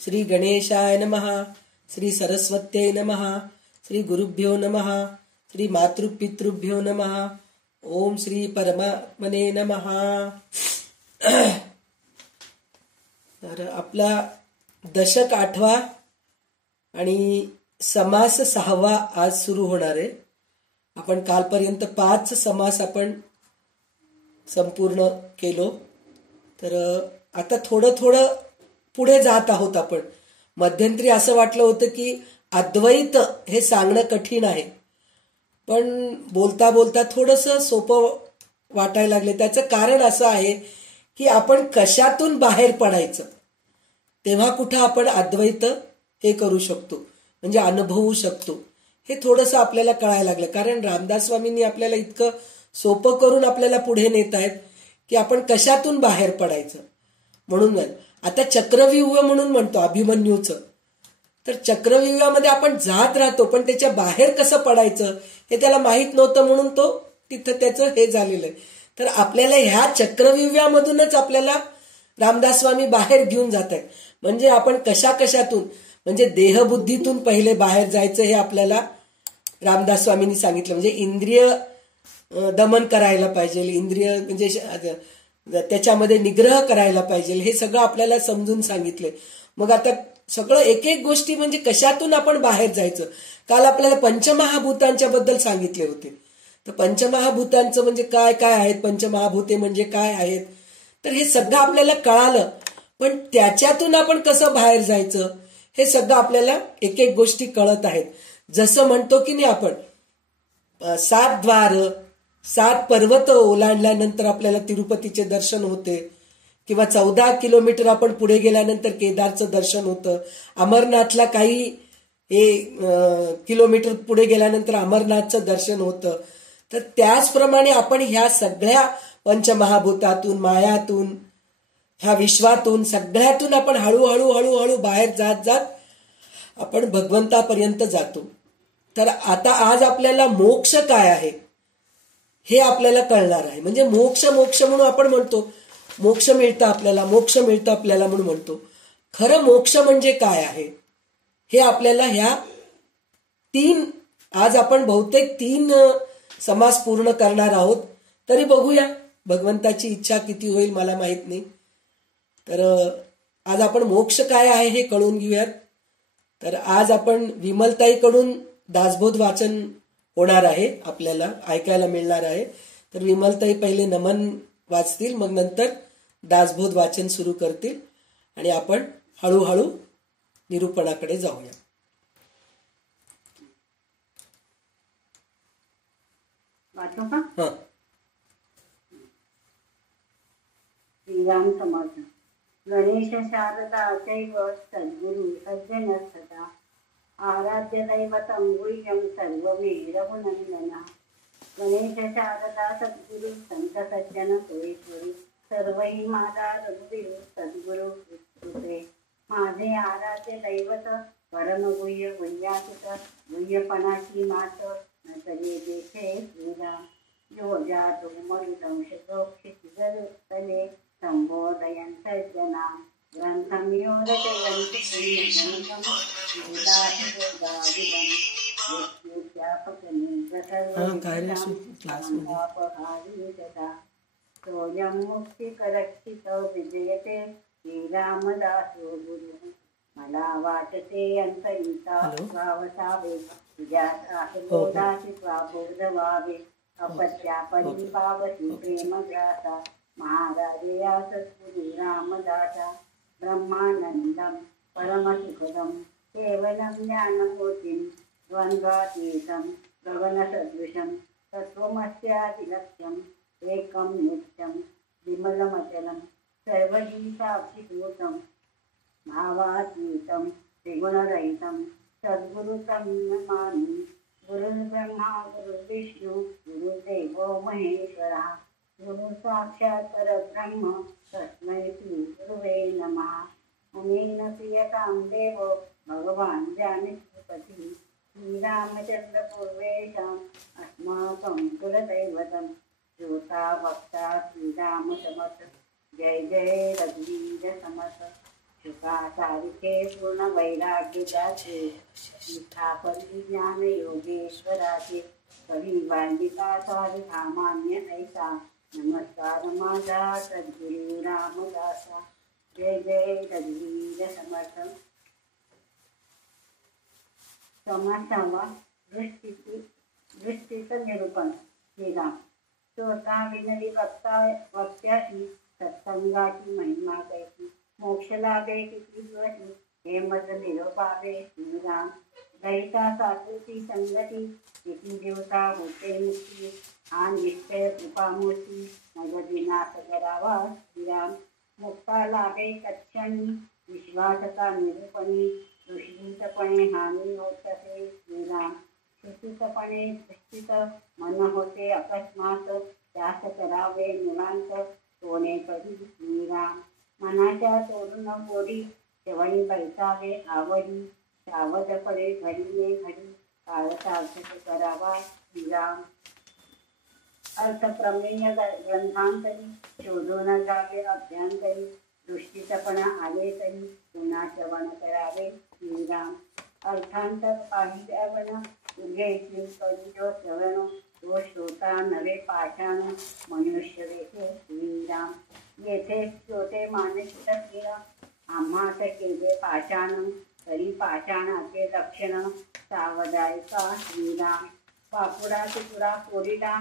श्री गणेशाय नमः, श्री सरस्वत्यै नमः, श्री गुरुभ्यो नमः, श्री मातृपितृभ्यो नमः, ओम श्री परमात्मने नमः. तर आपला दशक 8वा आणि समास 6वा आज सुरू होणार आहे. आपण कालपर्यंत 5 समास आपण संपूर्ण केलो. तर आता थोडं थोडं पुढे जात आहोत आपण. मध्यंतरी असं वाटलं होतं की अद्वैत हे सांगणं कठीण आहे, पण बोलता बोलता थोडंसं सोपं वाटायला लागले. त्याचं कारण असं आहे की आपण कशातून बाहेर पडायचं तेव्हा कुठं आपण अद्वैत हे करू शकतो, म्हणजे अनुभवू शकतो, हे थोडंसं आपल्याला कळायला लागलं. कारण रामदास स्वामींनी आपल्याला इतकं सोपं करून आपल्याला पुढे नेत आहेत की आपण कशातून बाहेर पडायचं. म्हणून आता चक्रव्यूह म्हणून म्हणतो अभिमन्यूचं. तर चक्रव्यूहामध्ये आपण जात राहतो, पण त्याच्या बाहेर कसं पडायचं हे त्याला माहीत नव्हतं, म्हणून तो तिथं त्याचं हे झालेलं आहे. तर आपल्याला ह्या चक्रव्यूहामधूनच आपल्याला रामदास स्वामी बाहेर घेऊन जात आहेत. म्हणजे आपण कशातून, म्हणजे देहबुद्धीतून पहिले बाहेर जायचं हे आपल्याला रामदास स्वामींनी सांगितलं. म्हणजे इंद्रिय दमन करायला पाहिजे, इंद्रिय म्हणजे त्याच्यामध्ये निग्रह करायला पाहिजे, हे सगळं आपल्याला समजून सांगितलंय. मग आता सगळं एक एक गोष्टी म्हणजे कशातून आपण बाहेर जायचं. काल आपल्याला पंचमहाभूतांच्या बद्दल सांगितले होते. तर पंचमहाभूतांचं म्हणजे काय काय आहेत, पंचमहाभूते म्हणजे काय आहेत, तर हे सगळं आपल्याला कळालं. पण त्याच्यातून आपण कसं बाहेर जायचं हे सगळं आपल्याला एक एक गोष्टी कळत आहेत. जसं म्हणतो की नाही आपण 7 द्वार 7 पर्वत ओलांडल्यानंतर आपल्याला तिरुपतीचे दर्शन होते, किंवा 14 किलोमीटर आपण पुढे गेल्यानंतर केदारचं दर्शन होतं. अमरनाथला काही किलोमीटर पुढे गेल्यानंतर अमरनाथचं दर्शन होतं. तर त्याचप्रमाणे आपण ह्या सगळ्या पंचमहाभूतातून, मायातून, ह्या विश्वातून, सगळ्यातून आपण हळूहळू हळूहळू बाहेर जात जात आपण भगवंतापर्यंत जातो. तर आता आज आपल्याला मोक्ष काय आहे हे आपल्याला कळणार आहे. म्हणजे मोक्ष म्हणून आपण म्हणतो मोक्ष मिळतं आपल्याला, मोक्ष मिळतं आपल्याला म्हणून म्हणतो. खरं मोक्ष म्हणजे काय आहे हे आपल्याला ह्या 3 आज आपण बहुतेक 3 समास पूर्ण करणार आहोत. तरी बघूया भगवंताची इच्छा किती होईल मला माहित नाही. तर आज आपण मोक्ष काय आहे हे कळून घेऊयात. तर आज आपण विमलताईकडून दासबोध वाचन होणार आहे, आपल्याला ऐकायला मिळणार आहे. तर विमलताई पहिले नमन वाचतील, मग नंतर दासबोध वाचन सुरू करतील आणि आपण हळूहळू निरूपणाकडे जाऊया. श्रीराम समर्थ. गणेश शारदा चैव सद्गुरु सज्जनस्तथा आराध्य दैवतं गुह्यं सर्वमेरवनन्दना. गणेश शारदा सद्गुरु संत सज्जन सोयीश्वरी सर्वही माझा रघुवीर सद्गुरु कृपे. माझे आराध्य दैवत परम गुह्य गुह्यातीत गुह्यपणाची मात न तरी देखे श्रीराम. जो जातो मरुदंश तले संबोधयन् सज्जना ग्रंथं योरचयन्ति सोऽयं मुक्तिकरक्षितो विजयते श्रीरामदासो गुरुः. मला वाचते अंतरिता स्वावसावे तुझ्यादासी स्वाबोधवावे. अपत्यापरी पावती प्रेमग्रासा महाराजे या सद्गुरु रामदासा. ब्रह्मानंदं परमसुखदं केवलं ज्ञानमूर्तिं द्वन्द्वातीतं गगनसदृशं तत्त्वमस्यादिलक्ष्यम् एकं नित्यं विमलमचलं सर्वगीताभिभूतं भावातीतं त्रिगुणरहितं सद्गुरुतं नमामि. गुरुर्ब्रह्मा गुरुर्विष्णु गुरुर्देवो महेश्वरः गुरु साक्षात् परब्रह्म तस्मै श्री गुरुवे नमः. अनेन प्रियतां देवो भगवान् जानिष्ठपतिः श्रीरामचन्द्र पूर्वेषाम् अस्माकं कुलदैवतं. श्रोता वक्ता श्रीराम समर्थ. जय जय रघुवीर समर्थ. शुका सारिखे पूर्ण वैराग्य त्याचे स्थापली ज्ञान योगेश्वराचे कवी बांधिता सारी सामान्य ऐसा नमस्कार माझा सद्गुरु रामदासा जय जय रघुवीर समर्थ. समासावा दृष्टीचं निरूपण. श्रीराम स्वतः विनली वक्त्याशी सत्संगाची महिमा कैसी मोक्ष लाभे किती दिवशी हे मज निरोपावे. श्रीराम दैता सात्विकी संगती किती दिवसा होते मुक्ती हा निश्चय कृपामूर्ती मज विनाश करावा. श्रीराम मुक्ता लाभे तत्क्षणी विश्वासता निरूपणी सुश्रुतपणे हानी होत असे. श्रीराम सुश्रुतपणे दृष्टीत मन होते अकस्मात त्यास करावे निवांत सोने कधी. श्रीराम मनाच्या तोडून गोडी शेवणी बैसावे आवडी सावधपणे घडीने घडी काळसार्थक करावा. श्रीराम अर्थप्रमेय ग्रंथांतरी शोधून जावे अभ्यंतरी दृष्टीतपणा आले तरी पुन्हा श्रवण करावे. श्रीराम अर्थांतर पाहिल्यावन उघे करी जो श्रवण तो श्रोता नवे पाषाण मनुष्य वेथे. श्रीराम येथे श्रोते मानसिक क्रिया आम्हास केले पाषाण तरी पाषाणाचे लक्षण सावधायका. श्रीराम पापुडा तुकडा कोरिला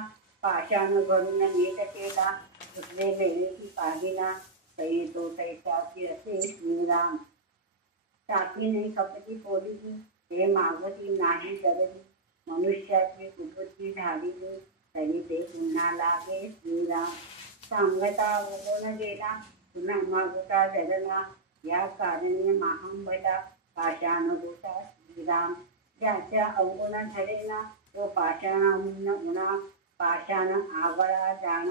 पाषाण घडून नीट केला दुसरे वेळेची पाहिला तरी तो तैसाची असे. श्रीराम टाकीने कपटी पोलिली ते मागती नाही जगली मनुष्याची कुबुद्धी झालेली तरी ते पुन्हा लागे. श्रीराम सांगता उगवून गेला पुन्हा मागता जगला या कारणे महांबटा पाषाण होता. श्रीराम ज्याच्या अवगुण ठरेना तो पाषाणाहून उणा पाषाण आवळा जाण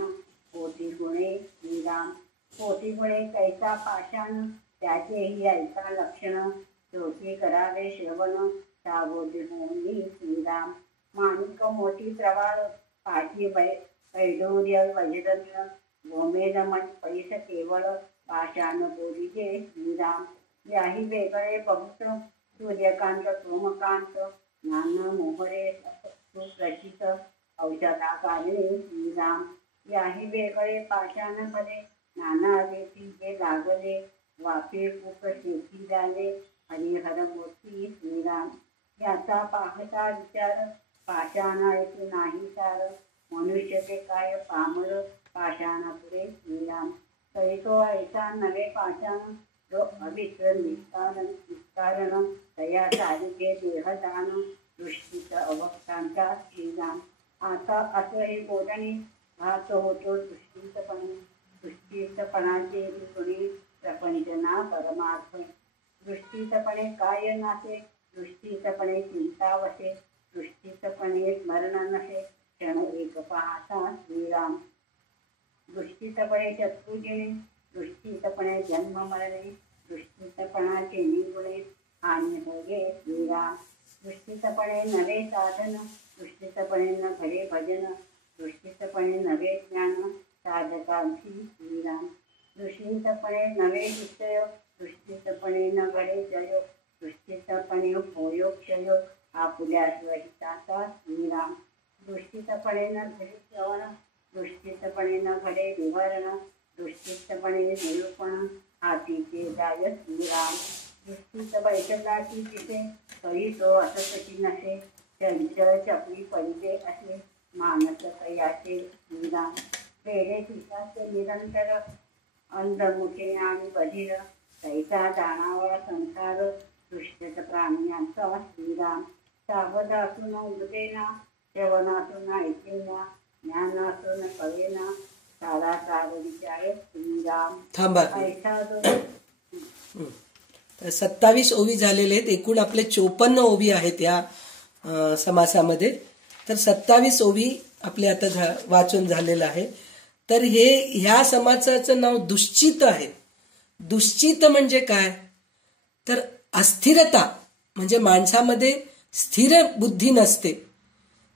पोटी गुणे. श्रीराम पोटी गुणे कैसा पाषाण त्याचेही ऐका लक्षण शेवटी करावे श्रवण सावधी होऊन. श्रीराम माणिक मोठी प्रवाळ पाठी वैडूर्य वज्रम्य गोमेद मन पैस केवळ पाषाण बोलीचे. श्रीराम याही वेगळे बहुत सूर्यकांत सोमकांत नाना मोहरे सुप्रचित औषधा कारणे. श्रीराम याही वेगळे पाषाण फले नाना रेती जे लागले वाफे खूप शेती झाले हरिहर मोती. श्रीराम याचा पाहता विचार पाषाण ऐकू नाही सार मनुष्य ते काय पामर पाषाणापुढे. श्रीराम तरी तो ऐसा नवे पाषाण जो अवित्र निस्कारण तया सारिके देहदान दृष्टीच अवक्तांचा. श्रीराम आता असं हे बोलणे भात होतो दृष्टीतपणाचे गुणी प्रपंचना परमार्थ. दृष्टीतपणे काय नसे दृष्टीतपणे चिंता वसे दृष्टीतपणे स्मरण नसे क्षण एक पाहता. श्रीराम दृष्टीतपणे चतुर्गिणे दृष्टीतपणे जन्म मरणे दृष्टीतपणाचे निगुणे हानी होगे. श्रीराम दृष्टीतपणे नवे साधन दृष्टीतपणे न घडे भजन दृष्टीतपणे नवे ज्ञान साधकांची. श्रीराम दृष्टीतपणे नवे निश्चय दृष्टीतपणे न घडे जय दृष्टीतपणे होयो क्षय आपुल्यास वहिताचा. श्रीराम दृष्टीतपणे न घडे श्रवण दृष्टीतपणे न घडे विवरण दृष्टीतपणे निरूपण हातीचे जाय. श्रीराम दृष्टीत बैठकाची तिथे तरी तो असतची नसे चंचल चपली पडिले असे मानस कयाचे. श्रीराम वेळे पिशाचे निरंतर अंधमुखे आणि बधिर तैसा जाणावा संसार दृष्टीत प्राण्यांचा. श्रीराम सावध असून उगदेना श्रवणातून ऐकेना ज्ञान असून कळेना सारा सार विचार. श्रीराम थांबा. ऐसा जो 27 ओवी झालेले आहेत. एकूण आपले 54 ओवी आहेत या समासामध्ये. तर 27 ओवी आपले आता वाचून झालेलं आहे. तर ह्या समासाचं नाव दुश्चित आहे. दुश्चित म्हणजे काय तर अस्थिरता म्हणजे माणसामध्ये स्थिर बुद्धी नसते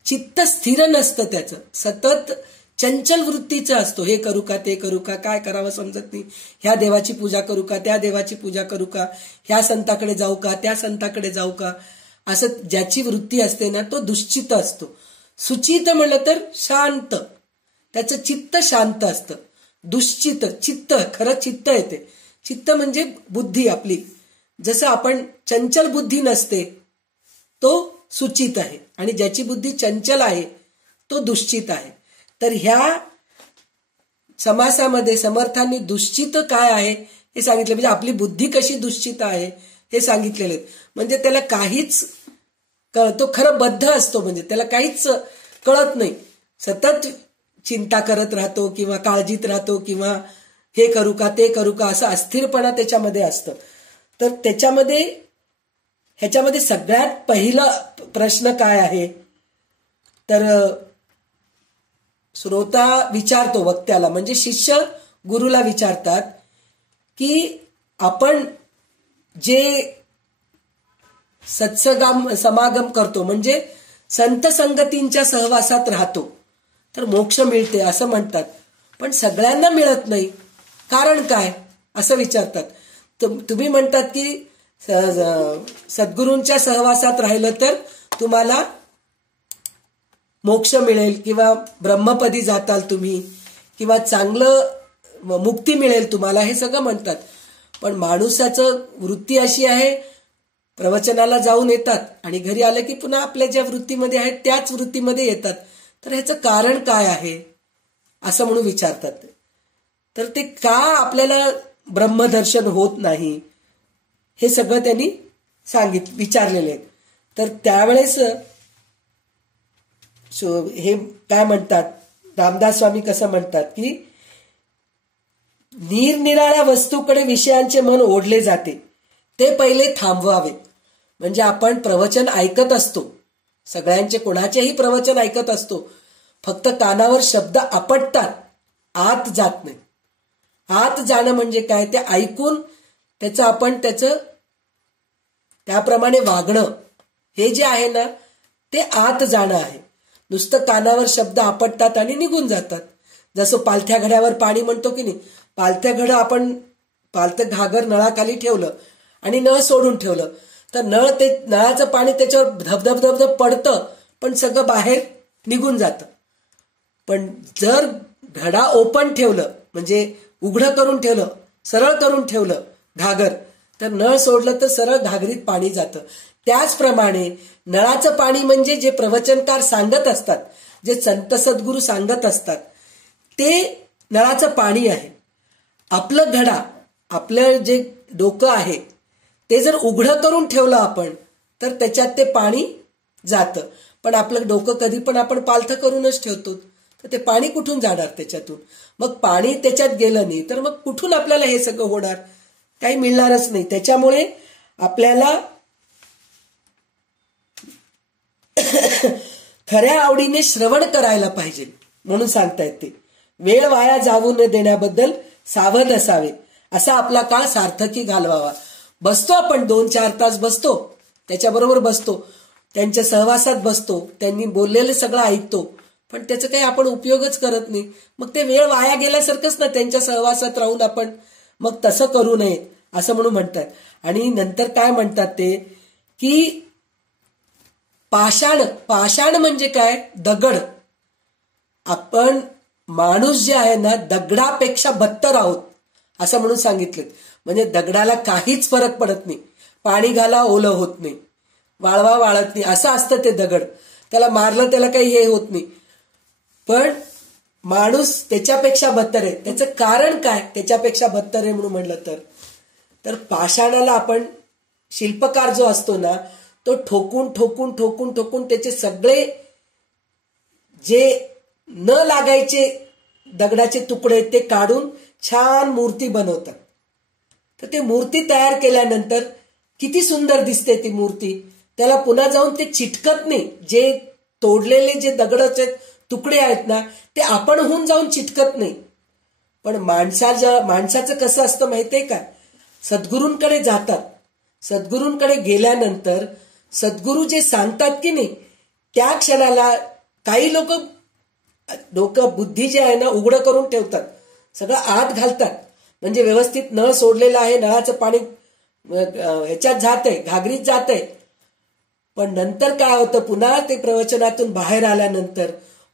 चित्त स्थिर नसतं त्याचं सतत चंचल वृत्तीचा असतो. हे करू का, ते करू का, काय करावं समजत नाही, ह्या देवाची पूजा करू का, त्या देवाची पूजा करू का, ह्या संताकडे जाऊ का, त्या संताकडे जाऊ का, असं ज्याची वृत्ती असते ना तो दुश्चित असतो. सुचित म्हणलं तर शांत, त्याचं चित्त शांत असतं. दुश्चित चित्त, खरं चित्त येते. चित्त म्हणजे बुद्धी आपली. जसं आपण चंचल बुद्धी नसते तो सुचित आहे, आणि ज्याची बुद्धी चंचल आहे तो दुश्चित आहे. तर ह्या समासामध्ये समर्थांनी दुश्चित काय आहे हे सांगितलं. म्हणजे आपली बुद्धी कशी दुश्चित आहे हे सांगितलेले. म्हणजे त्याला काहीच तो खरं बद्ध असतो, म्हणजे त्याला काहीच कळत नाही, सतत चिंता करत राहतो किंवा काळजीत राहतो, किंवा हे करू का, ते करू का, असं अस्थिरपणा त्याच्यामध्ये असतं. तर ह्याच्यामध्ये सगळ्यात पहिला प्रश्न काय आहे तर श्रोता विचारतो वक्त्याला, म्हणजे शिष्य गुरुला विचारतात की आपण जे समागम करतो, म्हणजे संत संगतींच्या सहवासात राहतो तर मोक्ष मिळते असं म्हणतात. पण सगळ्यांना मिळत नाही, कारण काय असं विचारतात. तुम्ही म्हणतात की सद्गुरूंच्या सहवासात राहिलं तर तुम्हाला मोक्ष मिळेल, किंवा ब्रह्मपदी जाताल तुम्ही, किंवा चांगलं मुक्ती मिळेल तुम्हाला, हे सगळं म्हणतात. पण माणसाचं वृत्ती अशी आहे, प्रवचनाला जाऊन येतात आणि घरी आलं की पुन्हा आपल्या ज्या वृत्तीमध्ये आहेत त्याच वृत्तीमध्ये येतात. तर ह्याचं कारण काय आहे असं म्हणून विचारतात. तर ते का आपल्याला ब्रह्मदर्शन होत नाही हे सगळं त्यांनी विचारलेले. तर त्यावेळेस हे काय म्हणतात, रामदास स्वामी कसं म्हणतात की निरनिराळ्या वस्तूकडे विषयांचे मन ओढले जाते, ते पहिले थांबवावे. म्हणजे आपण प्रवचन ऐकत असतो, सगळ्यांचे कोणाचेही प्रवचन ऐकत असतो, फक्त कानावर शब्द आपटतात, आत जात नाही. आत जाणं म्हणजे काय, ते ऐकून त्याप्रमाणे वागणं, हे जे आहे ना ते आत जाणं आहे. नुसतं कानावर शब्द आपटतात आणि निघून जातात. जसं पालथ्या घड्यावर पाणी म्हणतो की नाही, पालथं घागर नळाखाली ठेवलं आणि नळ सोडून ठेवलं तर नळाचं पाणी त्याच्यावर धबधब धबधब पडतं, पण सगळं बाहेर निघून जातं. पण जर घडा ओपन ठेवलं, म्हणजे उघडं करून ठेवलं, सरळ करून ठेवलं घागर, तर नळ सोडलं तर सरळ घागरीत पाणी जातं. त्याचप्रमाणे नळाचं पाणी म्हणजे जे प्रवचनकार सांगत असतात, जे संत सद्गुरू सांगत असतात, ते नळाचं पाणी आहे. आपलं जे डोकं आहे ते जर उघडं करून ठेवलं आपण तर त्याच्यात ते पाणी जातं. पण आपलं डोकं कधी पण आपण पालथं करूनच ठेवतो, तर ते पाणी कुठून जाणार त्याच्यातून. मग पाणी त्याच्यात गेलं नाही तर मग कुठून आपल्याला हे सगळं होणार, काही मिळणारच नाही. त्याच्यामुळे आपल्याला खऱ्या आवडीने श्रवण करायला पाहिजे म्हणून सांगतायत ते. वेळ वाया जाऊ न देण्याबद्दल सावध असावे, असा आपला काळ सार्थकी घालवावा. बसतो आपण 2-4 तास बसतो, त्याच्याबरोबर बसतो, त्यांच्या सहवासात बसतो, त्यांनी बोललेलं सगळं ऐकतो, पण त्याचा काही आपण उपयोगच करत नाही. मग ते वेळ वाया गेल्यासारखंच ना त्यांच्या सहवासात राहून आपण. मग तसं करू नये असं म्हणून म्हणतात. आणि नंतर काय म्हणतात ते की पाषाण म्हणजे काय, दगड. आपण माणूस जे आहे ना दगडापेक्षा बत्तर आहोत असं म्हणून सांगितलं. म्हणजे दगडाला काहीच फरक पडत नाही, पाणी घाला ओलं होत नाही, वाळवा वाळत नाही, असं असतं ते दगड. त्याला मारलं त्याला काही हे होत नाही. पण माणूस त्याच्यापेक्षा बत्तर आहे. त्याचं कारण काय त्याच्यापेक्षा बत्तर आहे म्हणून म्हणलं तर पाषाणाला आपण, शिल्पकार जो असतो ना तो ठोकून ठोकून ठोकून ठोकून त्याचे सगळे जे न लागायचे दगडाचे तुकडे ते काढून छान मूर्ती बनवतात. तर ते मूर्ती तयार केल्यानंतर किती सुंदर दिसते ती मूर्ती. त्याला पुन्हा जाऊन ते चिटकत नाही. जे तोडलेले जे दगडाचे तुकडे आहेत ना ते आपण होऊन जाऊन चिटकत नाही. पण माणसाचं कसं असतं माहितीये का, सद्गुरूंकडे जातात, सद्गुरूंकडे डोकं बुद्धी जी आहे ना उघडं करून ठेवतात, सगळं आत घालतात, म्हणजे व्यवस्थित नळ सोडलेलं आहे, नळाचं पाणी ह्याच्यात जात आहे, घागरीत जात आहे. पण नंतर काय होतं, पुन्हा ते प्रवचनातून बाहेर आल्यानंतर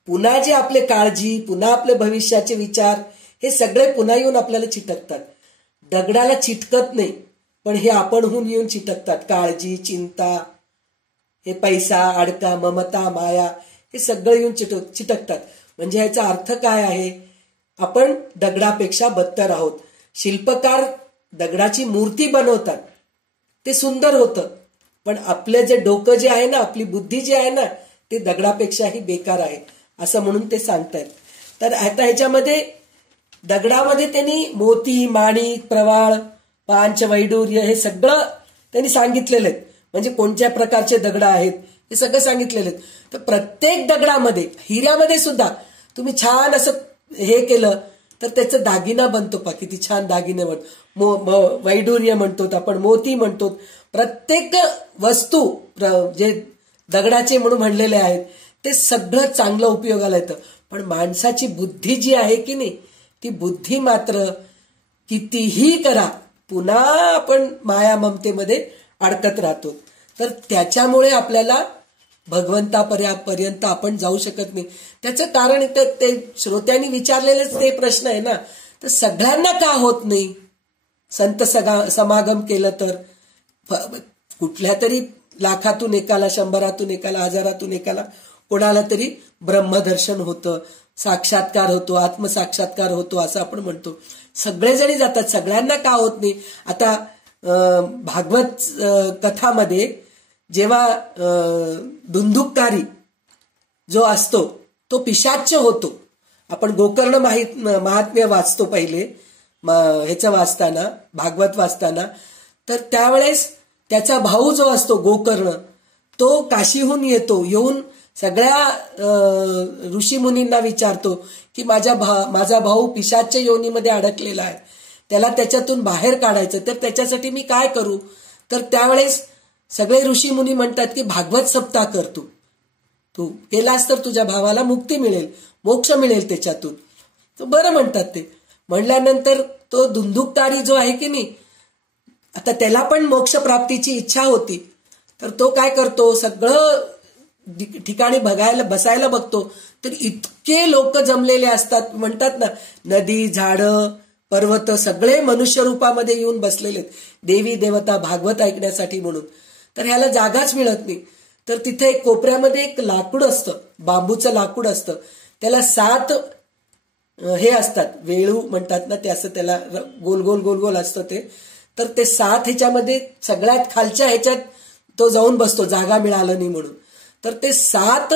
पुन्हा जे आपले काळजी, पुन्हा आपले भविष्याचे विचार, हे सगळे पुन्हा येऊन आपल्याला चिटकतात. दगडाला चिटकत नाही, पण हे आपणहून येऊन चिटकतात. काळजी, चिंता, हे पैसा, अडका, ममता, माया, हे सगळं येऊन चिटकतात. म्हणजे ह्याचा अर्थ काय आहे, आपण दगडापेक्षा बदतर आहोत. शिल्पकार दगडाची मूर्ती बनवतात, ते सुंदर होतं, पण आपलं जे डोकं जे आहे ना, आपली बुद्धी जी आहे ना, ते दगडापेक्षाही बेकार आहे, असं म्हणून ते सांगतायत. तर आता ह्याच्यामध्ये दगडामध्ये त्यांनी मोती, माणिक, प्रवाळ, पांच, वैडूर्य हे सगळं त्यांनी सांगितलेलं आहे. म्हणजे कोणत्या प्रकारचे दगड आहेत हे सगळं सांगितलेलं आहे. तर प्रत्येक दगडामध्ये, हिऱ्यामध्ये सुद्धा तुम्ही छान असं हे केलं तर त्याचा दागिना बनतो. पा किती छान दागिने बनतो. वैडूर्य म्हणतो आपण, मोती म्हणतो. प्रत्येक वस्तू जे दगडाचे म्हणून म्हणलेले आहेत ते सगळं चांगलं उपयोगाला येतं. पण माणसाची बुद्धी जी आहे की नाही, ती बुद्धी मात्र कितीही करा पुन्हा आपण माया ममतेमध्ये अडकत राहतो. तर त्याच्यामुळे आपल्याला भगवंतापर्यंत आपण जाऊ शकत नाही. त्याचं कारण ते श्रोत्यांनी विचारलेलेच ते प्रश्न आहे ना. तर सगळ्यांना का होत नाही? संत समागम केलं तर कुठल्या तरी लाखातून एकाला, 100तून एकाला, 1000तून एकाला कोणाला तरी ब्रह्मदर्शन होतं, साक्षात्कार होतो, आत्मसाक्षात्कार होतो असं आपण म्हणतो. सगळेजणी जातात, सगळ्यांना का होत नाही? आता भागवत कथामध्ये जेव्हा धुंदुककारी जो असतो तो पिशाच्य होतो. आपण गोकर्ण महात्म्य वाचतो पहिले ह्याचं वाचताना, भागवत वाचताना. तर त्यावेळेस त्याचा भाऊ जो असतो गोकर्ण, तो काशीहून येऊन सगळ्या ऋषीमुनींना विचारतो की माझा भाऊ पिशाच्य योनीमध्ये अडकलेला आहे, त्याला त्याच्यातून बाहेर काढायचं, तर त्याच्यासाठी मी काय करू? तर त्यावेळेस सगळे ऋषीमुनी म्हणतात की भागवत सप्ताह कर, तू केलास तर तुझ्या भावाला मुक्ती मिळेल, मोक्ष मिळेल त्याच्यातून. तो बरं म्हणतात ते. म्हणल्यानंतर तो धुंदुककारी जो आहे की नाही, आता त्याला पण मोक्ष प्राप्तीची इच्छा होती. तर तो काय करतो, सगळं ठिकाणी बसायला बघतो, तर इतके लोक जमलेले असतात. म्हणतात ना, नदी, झाडं, पर्वत सगळे मनुष्य रूपामध्ये येऊन बसलेले, देवी देवता भागवत ऐकण्यासाठी म्हणून. तर ह्याला जागाच मिळत नाही. तर तिथे एक कोपऱ्यामध्ये एक लाकूड असतं, बांबूचं लाकूड असतं. त्याला 7 हे असतात, वेळू म्हणतात ना ते, असं त्याला गोल गोल गोल गोल असतं ते. तर ते 7 ह्याच्यामध्ये सगळ्यात खालच्या ह्याच्यात तो जाऊन बसतो, जागा मिळालं नाही म्हणून. तर ते 7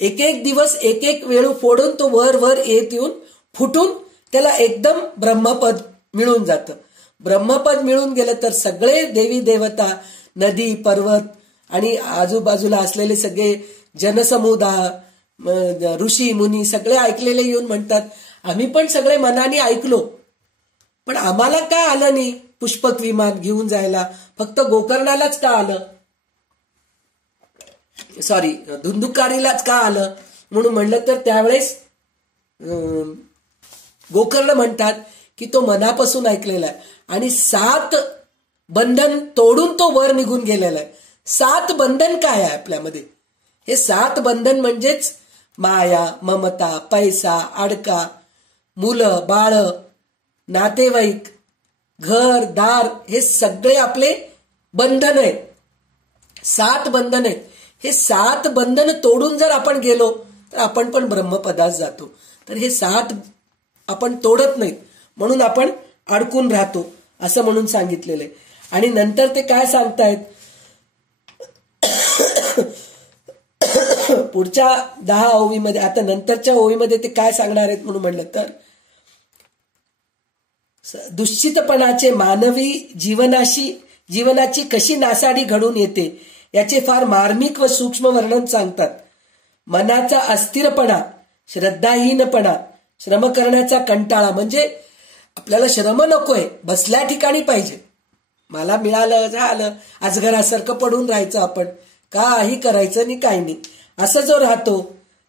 एक दिवस एक वेळू फोडून तो वर येऊन फुटून त्याला एकदम ब्रह्मपद मिळून जातं. ब्रह्मपद मिळून गेलं तर सगळे देवी देवता, नदी, पर्वत आणि आजूबाजूला असलेले सगळे जनसमुदाय, ऋषी मुनी सगळे ऐकलेले येऊन म्हणतात, आम्ही पण सगळे मनाने ऐकलो, पण आम्हाला का आलं नाही पुष्पक विमान घेऊन जायला? फक्त गोकर्णालाच का आलं? सॉरी, धुंदुकारीलाच का आलं? म्हणून म्हणलं तर त्यावेळेस गोकर्ण म्हणतात की तो मनापासून ऐकलेला आहे आणि 7 बंधन तोडून तो वर निघून गेलेला आहे. 7 बंधन काय आहे आपल्यामध्ये? हे 7 बंधन म्हणजेच माया, ममता, पैसा, अडका, मुलं, बाळ, नातेवाईक, घर, दार, हे सगळे आपले बंधन आहेत. 7 बंधन आहेत. हे 7 बंधन तोडून जर आपण गेलो तर आपण पण ब्रह्मपदात जातो. तर हे 7 आपण तोडत नाहीत म्हणून आपण अडकून राहतो असं म्हणून सांगितलेलं आहे. आणि नंतर ते काय सांगतायत पुढच्या 10 ओवीमध्ये, आता नंतरच्या ओवीमध्ये ते काय सांगणार आहेत म्हणून म्हणलं तर, दुश्चितपणाचे मानवी जीवनाची कशी नासाडी घडून येते याचे फार मार्मिक व सूक्ष्म वर्णन सांगतात. मनाचा अस्थिरपणा, श्रद्धाहीनपणा, श्रम करण्याचा कंटाळा, म्हणजे आपल्याला श्रम नकोय, बसल्या ठिकाणी पाहिजे, मला मिळालं झालं, अजगरासारखं पडून राहायचं, आपण काही करायचं नाही, काही नाही, असं जो राहतो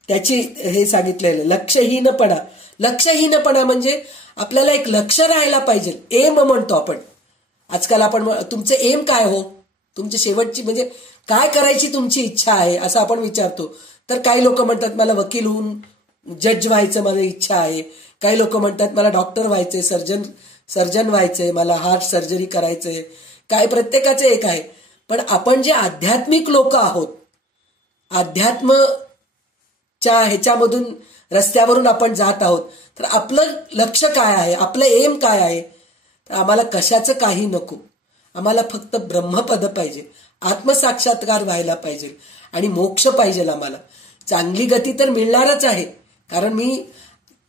त्याची हे सांगितलेलं लक्षहीनपणा. लक्षहीनपणा म्हणजे आपल्याला एक लक्ष राहायला पाहिजे. एम म्हणतो आपण आजकाल. आपण तुमचं एम काय हो, तुमची शेवटची म्हणजे काय करायची तुमची इच्छा आहे असं आपण विचारतो. तर काही लोक म्हणतात मला वकील होऊन जज व्हायचं मला इच्छा आहे. काही लोक म्हणतात मला डॉक्टर व्हायचंय, सर्जन व्हायचंय, मला हार्ट सर्जरी करायचंय. काय प्रत्येकाचं एक आहे. पण आपण जे आध्यात्मिक लोक आहोत, अध्यात्मच्या ह्याच्यामधून रस्त्यावरून आपण जात आहोत, तर आपलं लक्ष काय आहे, आपलं एम काय आहे. तर आम्हाला कशाचं काही नको. आम्हाला फक्त ब्रह्मपद पाहिजे, आत्मसाक्षात्कार व्हायला पाहिजे आणि मोक्ष पाहिजे. आम्हाला चांगली गती तर मिळणारच आहे, कारण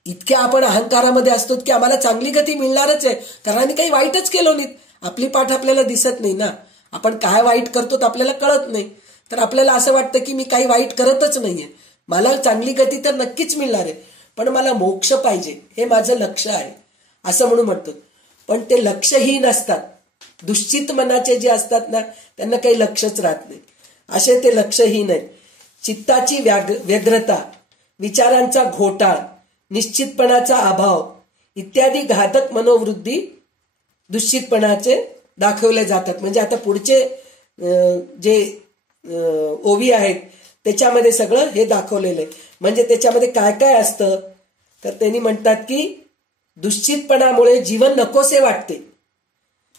इतक्या आपण अहंकारामध्ये असतो की आम्हाला चांगली गती मिळणारच आहे, कारण आम्ही काही वाईटच केलो नाही. आपली पाठ आपल्याला दिसत नाही ना, आपण काय वाईट करतो तर आपल्याला कळत नाही. तर आपल्याला असं वाटतं की मी काही वाईट करतच नाहीये, मला चांगली गती तर नक्कीच मिळणार आहे, पण मला मोक्ष पाहिजे, हे माझं लक्ष आहे असं म्हणून म्हणतो. पण ते लक्षहीन असतात. दुश्चित मनाचे जे असतात ना, त्यांना काही लक्षच राहत नाही, असे ते लक्षहीन आहेत. चित्ताची व्यग्रता, विचारांचा घोटाळ, निश्चितपणाचा अभाव इत्यादी घातक मनोवृत्ती दुश्चितपणाचे दाखवले जातात. म्हणजे आता पुढचे जे ओवी आहेत त्याच्यामध्ये सगळं हे दाखवलेलं आहे. म्हणजे त्याच्यामध्ये काय काय असतं तर त्यांनी म्हणतात की दुश्चितपणामुळे जीवन नकोसे वाटते,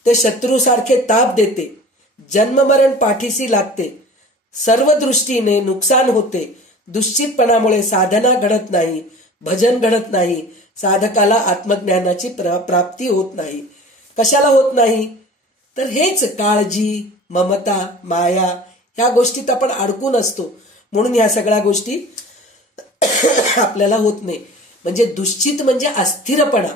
ते शत्रूसारखे ताप देते, जन्ममरण पाठीशी लागते, सर्व दृष्टीने नुकसान होते. दुश्चितपणामुळे साधना घडत नाही, भजन घडत नाही, साधकाला आत्मज्ञानाची प्राप्ती होत नाही. कशाला होत नाही तर हेच काळजी, ममता, माया ह्या गोष्टीत आपण अडकून असतो, म्हणून ह्या सगळ्या गोष्टी आपल्याला होत नाही. म्हणजे दुश्चित म्हणजे अस्थिरपणा.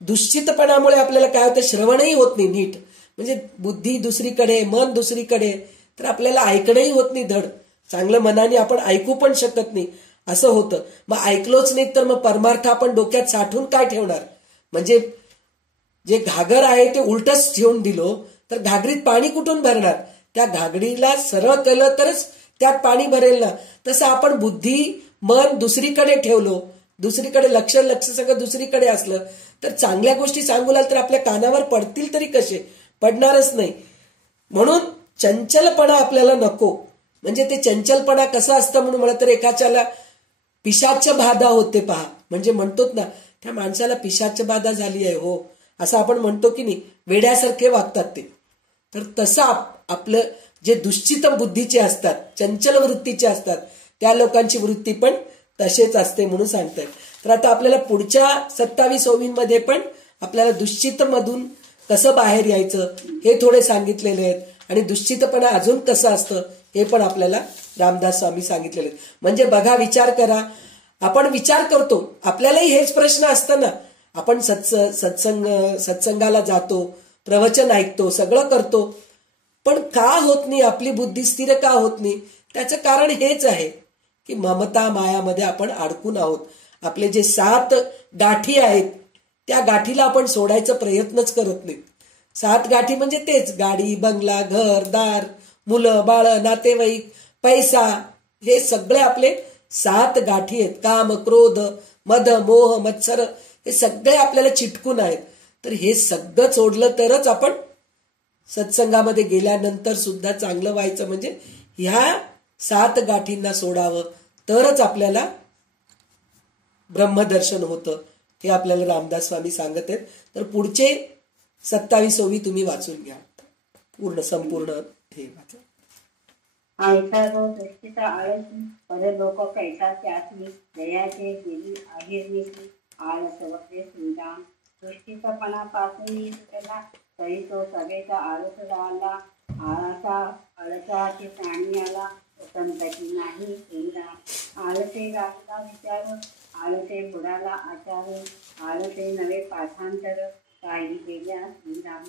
दुश्चितपणामुळे आपल्याला काय होतं, श्रवणही होत नाही नीट. म्हणजे बुद्धी दुसरीकडे, मन दुसरीकडे, तर आपल्याला ऐकणंही होत नाही धड. चांगलं मनाने आपण ऐकू पण शकत नाही असं होतं. मग ऐकलोच नाही तर मग परमार्थ आपण डोक्यात साठवून काय ठेवणार. म्हणजे जे घागर आहे ते उलटच ठेवून दिलो तर घागरीत पाणी कुठून भरणार. त्या घागरीला सरळ केलं तरच त्यात पाणी भरेल ना. तसं आपण बुद्धी, मन दुसरीकडे ठेवलो, दुसरीकडे लक्ष सगळं दुसरीकडे असलं तर चांगल्या गोष्टी सांगू लागल्या तर आपल्या कानावर पडतील तरी कसे, पडणारच नाही. म्हणून चंचलपणा आपल्याला नको. म्हणजे ते चंचलपणा कसं असतं म्हणून मला तर एकाच्याला पिशाच बाधा होते पहा. म्हणजे म्हणतोत ना त्या माणसाला पिशाच बाधा झाली आहे हो, असं आपण म्हणतो की नाही, वेड्यासारखे वागतात ते. तर तसं आपलं जे दुश्चित बुद्धीचे असतात, चंचल वृत्तीचे असतात, त्या लोकांची वृत्ती पण तसेच असते म्हणून सांगतात. तर आता आपल्याला पुढच्या 27 ओवींमध्ये पण आपल्याला दुश्चित मधून कसं बाहेर यायचं हे थोडे सांगितलेले आहेत, आणि दुश्चितपणा अजून कसं असतं हे पण आपल्याला रामदास स्वामी सांगितलेले आहेत. म्हणजे बघा, विचार करा, आपण विचार करतो, आपल्यालाही हेच प्रश्न असतं ना. आपण सत्संगाला जातो, प्रवचन ऐकतो, सगळं करतो, पण का होत नाही, आपली बुद्धी स्थिर का होत नाही. त्याचं कारण हेच आहे की ममता मायामध्ये आपण अडकून आहोत. आपले जे 7 गाठी आहेत त्या गाठीला आपण सोडायचा प्रयत्नच करत नाही. 7 गाठी म्हणजे तेच गाडी, बंगला, घर, दार, मुलं बाळ, नातेवाईक, पैसा, हे सगळे आपले 7 गाठी आहेत. काम, क्रोध, मद, मोह, मत्सर हे सगळे आपल्याला चिटकून आहेत. तर हे सगळं सोडलं तरच आपण सत्संगामध्ये गेल्यानंतर सुद्धा चांगलं व्हायचं. म्हणजे ह्या 7 गाठींना सोडावं तरच आपल्याला ब्रह्मदर्शन होतं, हे आपल्याला रामदास स्वामी सांगत आहेत. तर पुढचे 27 ओवी तुम्ही वाचून घ्या, पूर्ण संपूर्ण हे वाचा. आयसा जो दृष्टीचा आळसी, परलोक कैसा त्यासनी, दयाचे गेली आहिरनिशी, आळस वसे श्रीराम. दृष्टीचापणापासून सुटला, तरी तो सगळेचा आळस झाला. आळसाचे प्राणी आला, संतती नाही श्रीराम. आळसे गाठला विचार, आळसे बुडाला आचार, आळसे नवे पाठांतर, काही गेल्या श्रीराम.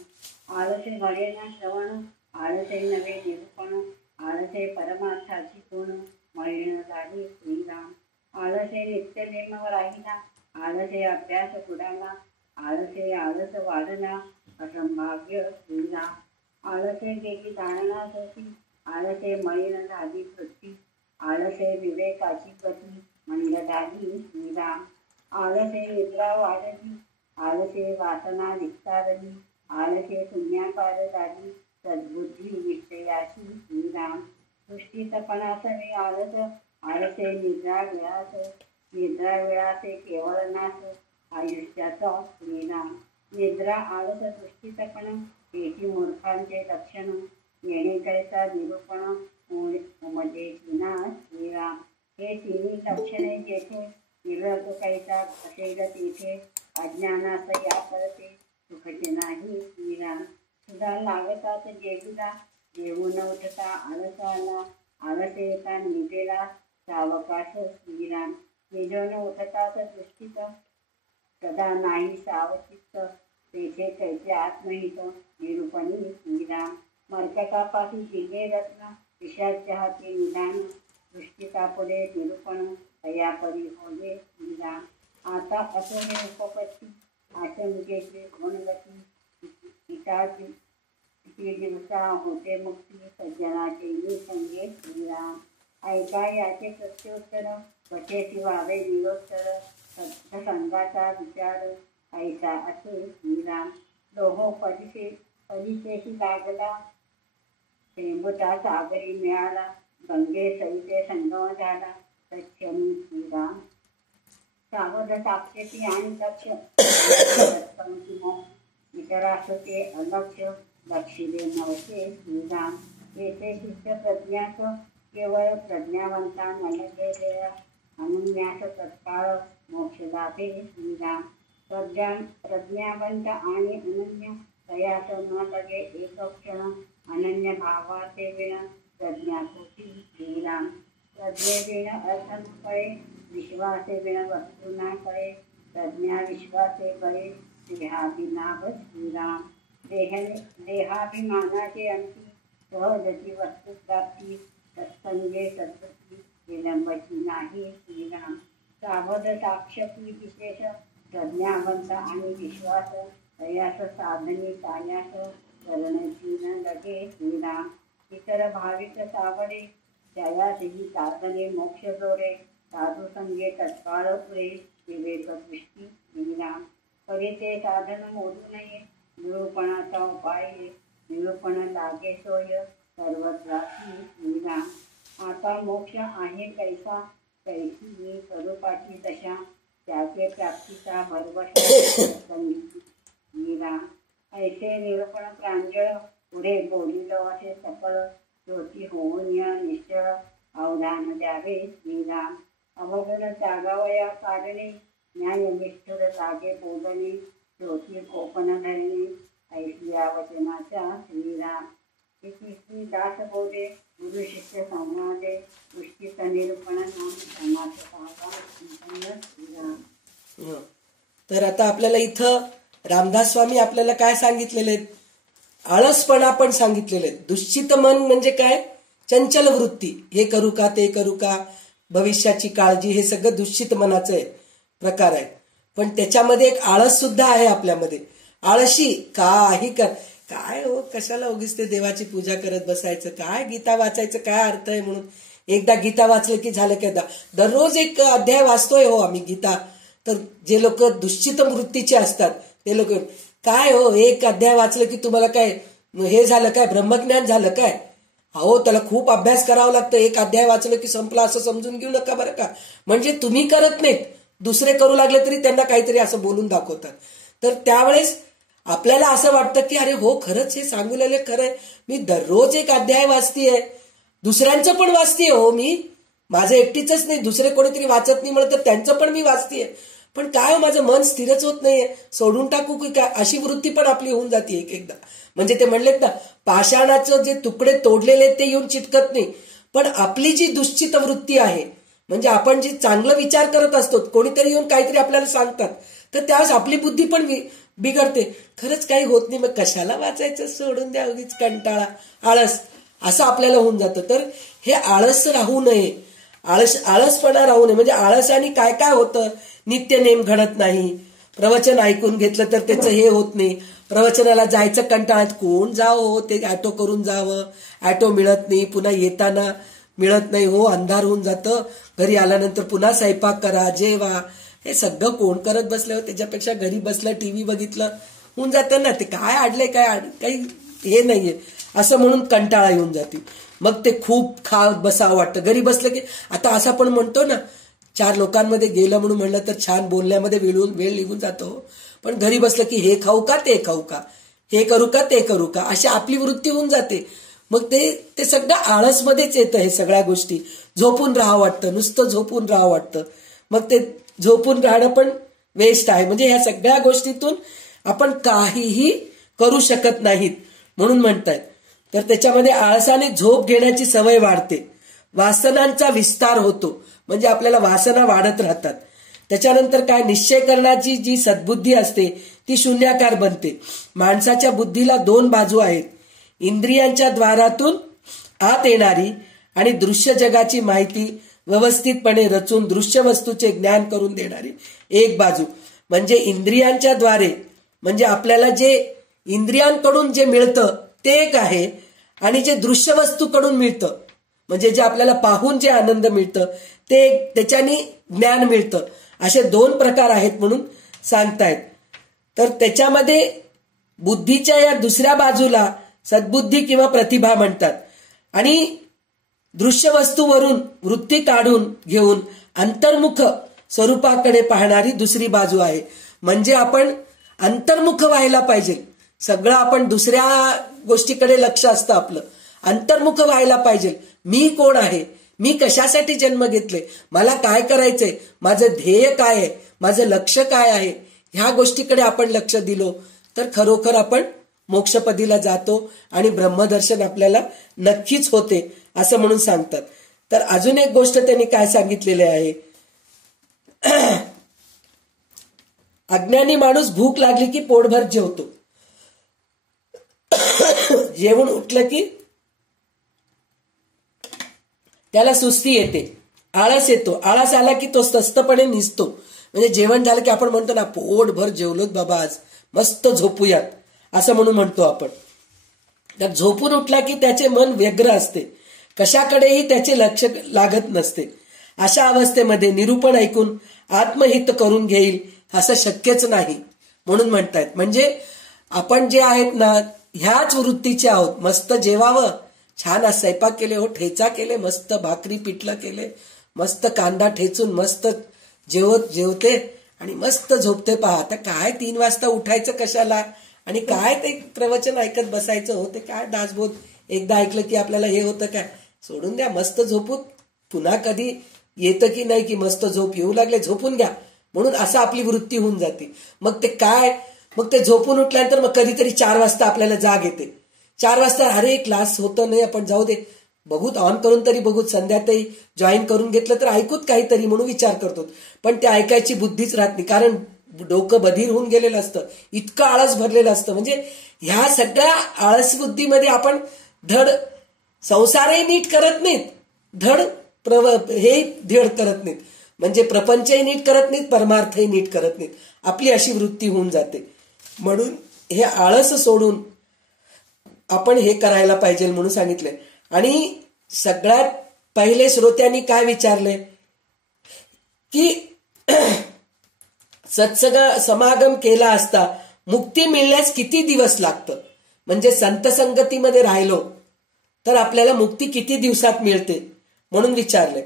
आळसे घडेना श्रवण, आळसे नवे निरूपण, आळसे परमार्थाची गुण, मळीण झाली श्रीराम. आळसे नित्यनेम राहिला, आळसे अभ्यास बुडाला, आळसे आळस वाढला, असंभाव्य श्रीराम. आळसे गेली जाणण्यासाठी, आळसे मळीण झाली पृथ्वी, आळसे विवेकाची गती, मंगळाली श्रीराम. आळसे निद्रा वाढली, आळसे वासना विस्तारली, आळसे शून्याकार झाली, सद्बुद्धी विषयाची श्रीराम. सृष्टीतपणासवे आळस, आळसे निद्रा विळास, निद्रा विळासे केवळ नाश आयुष्याचा श्रीराम. निद्रा आळस दृष्टीतपण हेची मूर्खांचे लक्षण, येणे कैसा निरूपण उमजे विनाश श्रीराम. हे तिन्ही लक्षणे जेथे विरत कैसा असेल तेथे अज्ञानास या करते सुखचे नाही श्रीराम. सुधा लागतात जेवूला, जेवून उठता आळसाला, आळसे येता निजेला सावकाश श्रीराम. निजून उठतात दृष्टीत सदा नाही सावचित्त, तेथे कैसे आत्महित निरूपणी श्रीराम. मर्कटापाठी दिले रत्न, विषाच्या हाती निदान, दृष्टिकापुढे निरूपण तयापरी होते श्रीराम. आता असो हे उपपत्ती, आशंकेचे गुणगती, पिताची दिवसा होते मुक्ती, सज्जनाचे निसंगे श्रीराम. ऐका याचे प्रत्युत्तर, कथेची व्हावे निरोत्तर, सत्संगाचा विचार ऐसा असे श्रीराम. लोहो पदिसेशी लागला, शेंबुटा सागरी मिळाला, गंगे सहिते संगम झाला, सत्यमी श्रीराम. सावध साक्षेपी आणि लक्ष, इतरासते अलक्ष, लक्षिले नवसे श्रीराम. येथे शिष्य प्रज्ञास केवळ प्रज्ञावंता नलगे देया, अनन्यास तत्काळ मोक्ष लाभे श्रीराम. प्रज्ञावंत आणि अनन्य तयास न लगे एक क्षण, अनन्य भावाचे विण प्रज्ञाकोटी श्रीराम. प्रज्ञे विण अर्थ न कळे, विश्वासे विण वस्तू न कळे, प्रज्ञा विश्वासे कळे देहाभिनाभ श्रीराम. देहाभिमानाचे अंती, सहजती वस्तुप्राप्ती, सत्संगे सद्गती विलंबची नाही श्रीराम. सावध साक्षकी विशेष, प्रज्ञावंत आणि विश्वास तयास साधने सायास करण्याची न लगे श्रीराम. इतर भाविक सावरे, जयासही साधने मोक्ष जोरे, साधू संगे तत्काळ पुरे विवेक दृष्टी श्रीराम. करीते साधन मोडू नये, निरूपणाचा उपाय निरूपण लागे सोय सर्वत्रासी श्रीराम. आता मोक्ष आहे कैसा, कैसी मी स्वरूपाची दशा, त्याचे प्राप्तीचा भरवशा श्रीराम. ऐसे निरूपण प्रांजळ, पुढे बोलिलो असे सफळ, ज्योती होऊन निश्चळ अवधान द्यावे श्रीराम. अवगुण त्यागावया कारणे, न्यायनिष्ठुर लागे बोलणे, ज्योती गोपन धरणे ऐकल्या वचनाच्या श्रीराम. श्री दास बोले, गुरु शिष्य संवादे, दृष्टीत निरूपण नाम श्रीराम. तर आता आपल्याला इथं रामदास स्वामी आपल्याला काय सांगितलेले आहेत? आळसपणा पण सांगितलेले आहेत. दुश्चित मन म्हणजे काय? चंचल वृत्ती, हे करू का ते करू का, भविष्याची काळजी, हे सगळं दुश्चित मनाचे प्रकार आहेत. पण त्याच्यामध्ये एक आळस सुद्धा आहे आपल्यामध्ये. आळशी काही काय हो, कशाला उगीच ते देवाची पूजा करत बसायचं, काय गीता वाचायचं काय अर्थ आहे म्हणून. एकदा गीता वाचलं की झालं की दररोज एक अध्याय वाचतोय हो आम्ही गीता. तर जे लोक दुश्चित वृत्तीचे असतात ते लोक काय हो, एक अध्याय वाचलं की तुम्हाला काय हे झालं काय, ब्रह्मज्ञान झालं काय? अहो त्याला खूप अभ्यास करावा लागतं. एक अध्याय वाचलं की संपला असं समजून घेऊ नका बरं का. म्हणजे तुम्ही करत नाहीत, दुसरे करू लागले तरी त्यांना काहीतरी असं बोलून दाखवतात. तर त्यावेळेस आपल्याला असं वाटतं की अरे हो खरंच हे सांगू लागले खरंय, मी दररोज एक अध्याय वाचतेय, दुसऱ्यांचं पण वाचतेय हो मी, माझं एकटीच नाही, दुसरे कोणीतरी वाचत नाही म्हणत तर त्यांचं पण मी वाचतेय. पण काय माझं मन स्थिरच होत नाहीये, सोडून टाकू की काय, अशी वृत्ती पण आपली होऊन जाते एक एकदा. म्हणजे ते म्हणलेत ना, पाषाणाचं जे तुकडे तोडलेले ते येऊन चिटकत नाही, पण आपली जी दुश्चित वृत्ती आहे, म्हणजे आपण जे चांगलं विचार करत असतो, कोणीतरी येऊन काहीतरी आपल्याला सांगतात, तर त्यावेळेस आपली बुद्धी पण बिघडते. खरंच काही होत नाही, मग कशाला वाचायचं, सोडून द्या, उगीच कंटाळा, आळस, असं आपल्याला होऊन जातं. तर हे आळस राहू नये, आळसपणा राहू नये. म्हणजे आळसाने काय काय होतं, नित्य नेम घडत नाही, प्रवचन ऐकून घेतलं तर त्याचं हे होत नाही, प्रवचनाला जायचं कंटाळत, कोण जावं, ते ऑटो करून जावं, ऑटो मिळत नाही, पुन्हा येताना मिळत नाही हो, अंधार होऊन जातं, घरी आल्यानंतर पुन्हा स्वयंपाक करा, जेवा, हे सगळं कोण करत बसलं हो? त्याच्यापेक्षा घरी बसलं, टीव्ही बघितलं होऊन जातं ना. ते काय अडलंय, काही हे नाहीये असं म्हणून कंटाळा येऊन जाते. मग ते खूप खात बसावं वाटतं. घरी बसलं की आता असं आपण म्हणतो ना, 4 लोकांमध्ये गेलं म्हणून म्हणलं तर छान बोलण्यामध्ये वेळ निघून जातो. पण घरी बसलं की हे खाऊ का, ते खाऊ का, हे करू का, ते करू का, अशी आपली वृत्ती होऊन जाते. मग ते सगळं आळसमध्येच येतं. हे सगळ्या गोष्टी झोपून राहावं वाटतं, नुसतं झोपून राहावं वाटतं. मग ते झोपून राहणं पण वेस्ट आहे. म्हणजे ह्या सगळ्या गोष्टीतून आपण काहीही करू शकत नाहीत म्हणून म्हणतायत. तर त्याच्यामध्ये आळसाने झोप घेण्याची सवय वाढते, वासनांचा विस्तार होतो, म्हणजे आपल्याला वासना वाढत राहतात. त्याच्यानंतर काय, निश्चय करण्याची जी सद्बुद्धी असते ती शून्याकार बनते. माणसाच्या बुद्धीला 2 बाजू आहेत, इंद्रियांच्या द्वारातून आत येणारी आणि दृश्य जगाची माहिती व्यवस्थितपणे रचून दृश्य वस्तूचे ज्ञान करून देणारी एक बाजू. म्हणजे इंद्रियांच्या द्वारे, म्हणजे आपल्याला जे इंद्रियांकडून जे मिळतं ते एक आहे, आणि जे दृश्य वस्तूकडून मिळतं, म्हणजे जे आपल्याला पाहून जे आनंद मिळतं ते त्याच्याने ज्ञान मिळतं. असे 2 प्रकार आहेत म्हणून सांगतायत. तर त्याच्यामध्ये बुद्धीच्या या दुसऱ्या बाजूला सद्बुद्धी किंवा प्रतिभा म्हणतात, आणि दृश्य वस्तूवरून वृत्ती काढून घेऊन अंतर्मुख स्वरूपाकडे पाहणारी दुसरी बाजू आहे. म्हणजे आपण अंतर्मुख व्हायला पाहिजे. सगळं आपण दुसऱ्या गोष्टीकडे लक्ष असतं आपलं, अंतर्मुख व्हायला पाहिजे. मी कोण आहे, मी कशासाठी जन्म घेतले, मला काय करायचंय, माझं ध्येय काय आहे, माझं लक्ष काय आहे, ह्या गोष्टीकडे आपण लक्ष दिलो तर खरोखर आपण मोक्षपदीला जातो आणि ब्रह्मदर्शन आपल्याला नक्कीच होते असं म्हणून सांगतात. तर अजून एक गोष्ट त्यांनी काय सांगितलेले आहे, अज्ञानी माणूस भूक लागली की पोटभर जेवतो, जेवून उठलं की त्याला सुस्ती येते, आळस येतो, आळस आला की तो स्वस्तपणे निजतो. म्हणजे जेवण झालं की आपण म्हणतो ना, पोटभर जेवलोत बाबा, आज मस्त झोपूयात असं म्हणून म्हणतो आपण. तर झोपून उठला की त्याचे मन व्यग्र असते, कशाकडेही त्याचे लक्ष लागत नसते. अशा अवस्थेमध्ये निरूपण ऐकून आत्महित करून घेईल असं शक्यच नाही म्हणून म्हणतायत. म्हणजे आपण जे आहेत ना ह्याच वृत्तीचे आहोत. मस्त जेवावं, छान आज स्वयंपाक केले हो, ठेचा केले, मस्त भाकरी पिठलं केले, मस्त कांदा ठेचून मस्त जेवते आणि मस्त झोपते. पहा आता काय 3 वाजता उठायचं कशाला, आणि काय ते प्रवचन ऐकत बसायचं होते, काय दासबोध एकदा ऐकलं की आपल्याला हे होतं काय, सोडून द्या, मस्त झोपून, पुन्हा कधी येतं की नाही की मस्त झोप येऊ लागले, झोपून घ्या म्हणून असं आपली वृत्ती होऊन जाते. मग ते काय, मग ते झोपून उठल्यानंतर मग कधीतरी 4 वाजता आपल्याला जाग येते. 4 वाजता अरे क्लास होतं नाही, आपण जाऊ दे, बघूत ऑन करून तरी बघूत, संध्याताई जॉईन करून घेतलं तर ऐकूत काहीतरी म्हणून विचार करतो. पण ते ऐकायची बुद्धीच राहत नाही, कारण डोकं बधीर होऊन गेलेलं असतं, इतकं आळस भरलेलं असतं. म्हणजे ह्या सगळ्या आळस बुद्धीमध्ये आपण धड संसारही नीट करत नाहीत, धड हे धड करत नाहीत, म्हणजे प्रपंचही नीट करत नाहीत, परमार्थही नीट करत नाहीत. आपली अशी वृत्ती होऊन जाते. म्हणून हे आळस सोडून आपण हे करायला पाहिजे म्हणून सांगितलंय. आणि सगळ्यात पहिले श्रोत्यांनी काय विचारले की समागम केला असता मुक्ती मिळण्यास किती दिवस लागतं, म्हणजे संत संगतीमध्ये राहिलो तर आपल्याला मुक्ती किती दिवसात मिळते म्हणून विचारले.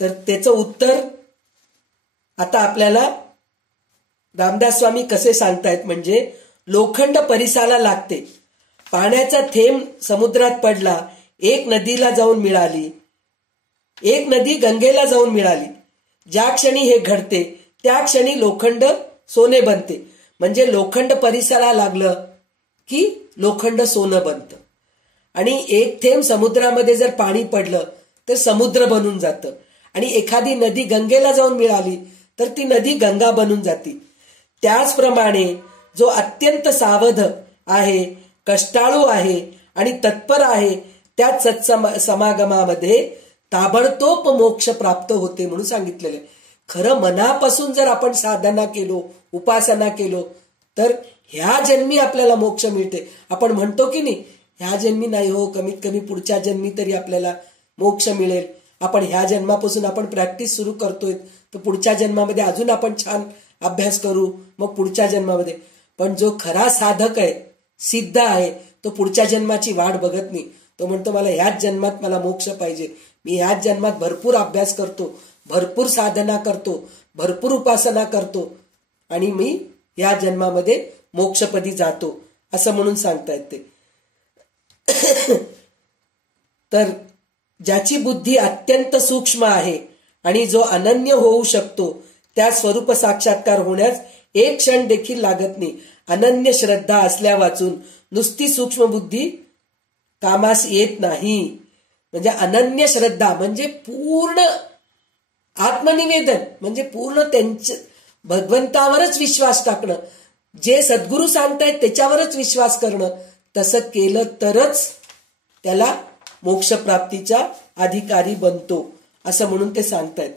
तर त्याचं उत्तर आता आपल्याला रामदास स्वामी कसे सांगतायत, म्हणजे लोखंड परिसाला लागते, पाण्याचा थेंब समुद्रात पडला, एक नदीला जाऊन मिळाली, एक नदी गंगेला जाऊन मिळाली, ज्या क्षणी हे घडते त्या क्षणी लोखंड सोने बनते. म्हणजे लोखंड परिसराला लागलं की लोखंड सोनं बनतं. आणि एक थेंब समुद्रामध्ये जर पाणी पडलं तर समुद्र बनून जातं. आणि एखादी नदी गंगेला जाऊन मिळाली तर ती नदी गंगा बनून जाते. त्याचप्रमाणे जो अत्यंत सावध आहे, कष्टाळू आहे आणि तत्पर आहे, त्या समागमामध्ये ताबडतोब मोक्ष प्राप्त होते म्हणून सांगितलेले. खरं मनापासून जर आपण साधना केलो, उपासना केलो तर ह्या जन्मी आपल्याला मोक्ष मिळते. आपण म्हणतो की नाही, ह्या जन्मी नाही हो, कमीत कमी पुढच्या जन्मी तरी आपल्याला मोक्ष मिळेल. आपण ह्या जन्मापासून आपण प्रॅक्टिस सुरू करतोय, तर पुढच्या जन्मामध्ये अजून आपण छान अभ्यास करू, मग पुढच्या जन्मामध्ये. पण जो खरा साधक आहे, सिद्ध आहे, तो पुढच्या जन्माची वाट बघत नाही. तो म्हणतो मला ह्याच जन्मात मला मोक्ष पाहिजे, मी ह्याच जन्मात भरपूर अभ्यास करतो, भरपूर साधना करतो, भरपूर उपासना करतो आणि मी या जन्मामध्ये मोक्षपदी जातो, असं म्हणून सांगतायत ते. तर ज्याची बुद्धी अत्यंत सूक्ष्म आहे आणि जो अनन्य होऊ शकतो, त्या स्वरूप साक्षात्कार होण्यास एक क्षण देखील लागत नाही. अनन्य श्रद्धा असल्या वाचून नुसती सूक्ष्म बुद्धी कामास येत नाही. म्हणजे अनन्य श्रद्धा म्हणजे पूर्ण आत्मनिवेदन, म्हणजे पूर्ण त्यांच्या भगवंतावरच विश्वास टाकणं, जे सद्गुरू सांगतायत त्याच्यावरच विश्वास करणं. तसं केलं तरच त्याला मोक्षप्राप्तीचा अधिकारी बनतो, असं म्हणून ते सांगतायत.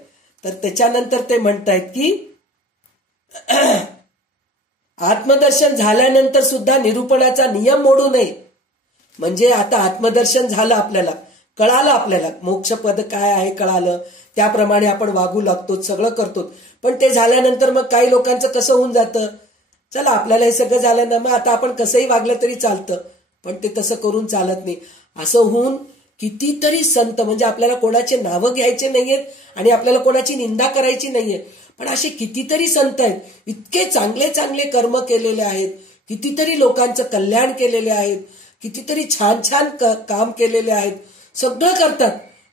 तर त्याच्यानंतर ते म्हणतायत की आत्मदर्शन झाल्यानंतर सुद्धा निरूपणाचा नियम मोडू नये. म्हणजे आता आत्मदर्शन झालं, आपल्याला कळालं, आपल्याला मोक्षपद काय आहे कळालं, त्याप्रमाणे आपण वागू लागतो, सगळं करतो. पण ते झाल्यानंतर मग काही लोकांचं कसं होऊन जातं, चला आपल्याला हे सगळं झालं ना, मग आता आपण कसंही वागलं तरी चालतं. पण ते तसं करून चालत नाही. असं होऊन कितीतरी संत, म्हणजे आपल्याला कोणाचे नावं घ्यायचे नाहीयेत आणि आपल्याला कोणाची निंदा करायची नाहीये, पण असे कितीतरी संत आहेत, इतके चांगले चांगले कर्म केलेले आहेत, कितीतरी लोकांचं कल्याण केलेले आहेत, कितीतरी छान छान काम केलेले आहेत, सगळं करतात.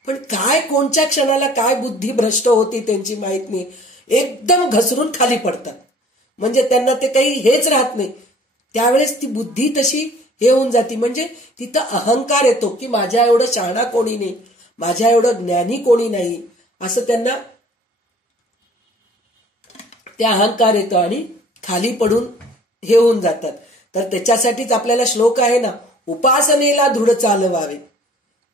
पण काय कोणत्या क्षणाला काय बुद्धी भ्रष्ट होती त्यांची माहित नाही, एकदम घसरून खाली पडतात. म्हणजे त्यांना ते काही हेच राहत नाही. त्यावेळेस ती बुद्धी तशी हे होऊन जाती. म्हणजे तिथं अहंकार येतो की माझ्या एवढं शहाणा कोणी नाही, माझ्या एवढं ज्ञानी कोणी नाही, असं त्यांना ते अहंकार येतो आणि खाली पडून हे होऊन जातात. तर त्याच्यासाठीच आपल्याला श्लोक आहे ना, उपासनेला दृढ चालवावे,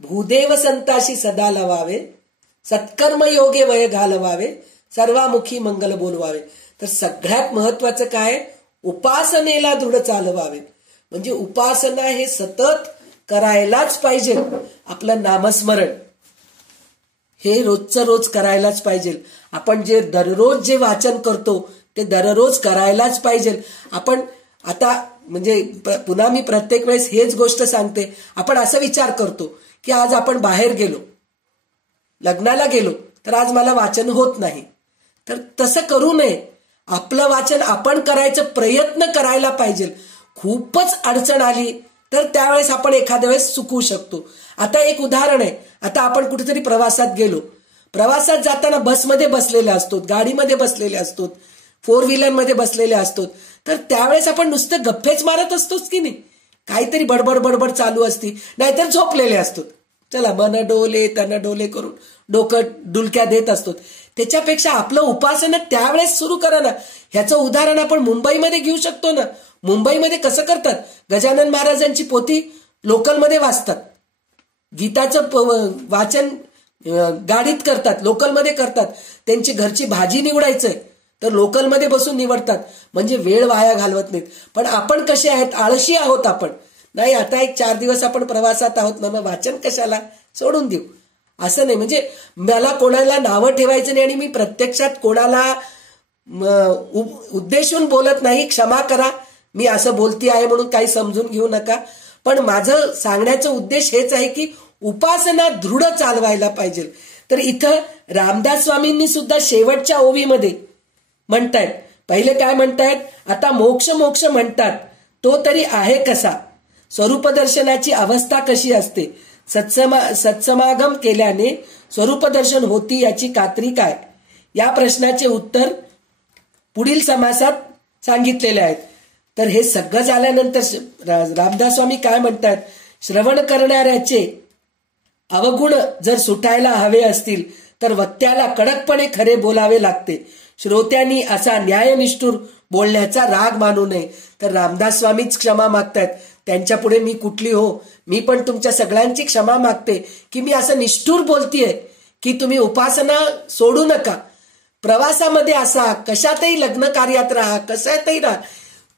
भूदेव संताशी सदा लवावे, सत्कर्म योगे वय घालवावे, सर्वामुखी मंगल बोलवावे. तर सगळ्यात महत्वाचं काय, उपासनेला दृढ चालवावे. म्हणजे उपासना हे सतत करायलाच पाहिजे. आपलं नामस्मरण हे रोजचं रोज करायलाच पाहिजे. आपण जे दररोज जे वाचन करतो ते दररोज करायलाच पाहिजे. आपण आता म्हणजे पुन्हा मी प्रत्येक वेळेस हेच गोष्ट सांगते, आपण असा विचार करतो की आज आपण बाहेर गेलो, लग्नाला गेलो, तर आज मला वाचन होत नाही. तर तसं करू नये. आपलं वाचन आपण करायचा प्रयत्न करायला पाहिजे. खूपच अडचण आली तर त्यावेळेस आपण एखाद्या वेळेस चुकू शकतो. आता एक उदाहरण आहे, आता आपण कुठेतरी प्रवासात गेलो, प्रवासात जाताना बसमध्ये बसलेले असतो, गाडीमध्ये बसलेले असतो, फोर व्हीलर मध्ये बसलेले असतो, तर त्यावेळेस आपण नुसतं गप्पेच मारत असतोच की नाही, काहीतरी बडबड बडबड चालू असती, नाहीतर झोपलेले असतो. चला मन डोले तन डोले करून डोकं डुलक्या देत असतो. त्याच्यापेक्षा आपलं उपासना त्यावेळेस सुरू करा ना. ह्याचं उदाहरण आपण मुंबईमध्ये घेऊ शकतो ना. मुंबईमध्ये कसं करतात, गजानन महाराजांची पोथी लोकलमध्ये वाचतात, गीताचं वाचन गाडीत करतात, लोकलमध्ये करतात. त्यांची घरची भाजी निवडायचंय तर लोकलमध्ये बसून निवडतात, म्हणजे वेळ वाया घालवत नाहीत. पण आपण कसे आहेत, आळशी आहोत आपण. नाही आता एक 4 दिवस आपण प्रवासात आहोत ना, मग वाचन कशाला, सोडून देऊ. असं नाही. म्हणजे मला कोणाला नावं ठेवायचं नाही आणि मी प्रत्यक्षात कोणाला उद्देशून बोलत नाही, क्षमा करा, मी असं बोलती आहे म्हणून काही समजून घेऊ नका. पण माझं सांगण्याचा उद्देश हेच आहे की उपासना दृढ चालवायला पाहिजे. तर इथं रामदास स्वामींनी सुद्धा शेवटच्या ओवीमध्ये म्हणतायत, पहिले काय म्हणतायत, आता मोक्ष मोक्ष म्हणतात तो तरी आहे कसा, स्वरूप दर्शनाची अवस्था कशी असते, सत्समागम केल्याने स्वरूप दर्शन होती याची खात्री काय. या प्रश्नाचे उत्तर पुढील समासात सांगितलेले आहेत. तर हे सगळं झाल्यानंतर रामदास स्वामी काय म्हणतात, श्रवण करणाऱ्याचे अवगुण जर सुटायला हवे असतील तर वक्त्याला कडकपणे खरे बोलावे लागते. श्रोत्यांनी असा न्यायनिष्ठुर बोलण्याचा राग मानू नये. तर रामदास स्वामीच क्षमा मागतायत, त्यांच्या पुढे मी कुठली हो, मी पण तुमच्या सगळ्यांची क्षमा मागते की मी असं निष्ठुर बोलतीये की तुम्ही उपासना सोडू नका. प्रवासामध्ये असा, कशातही लग्न कार्यात राहा, कशातही राहा,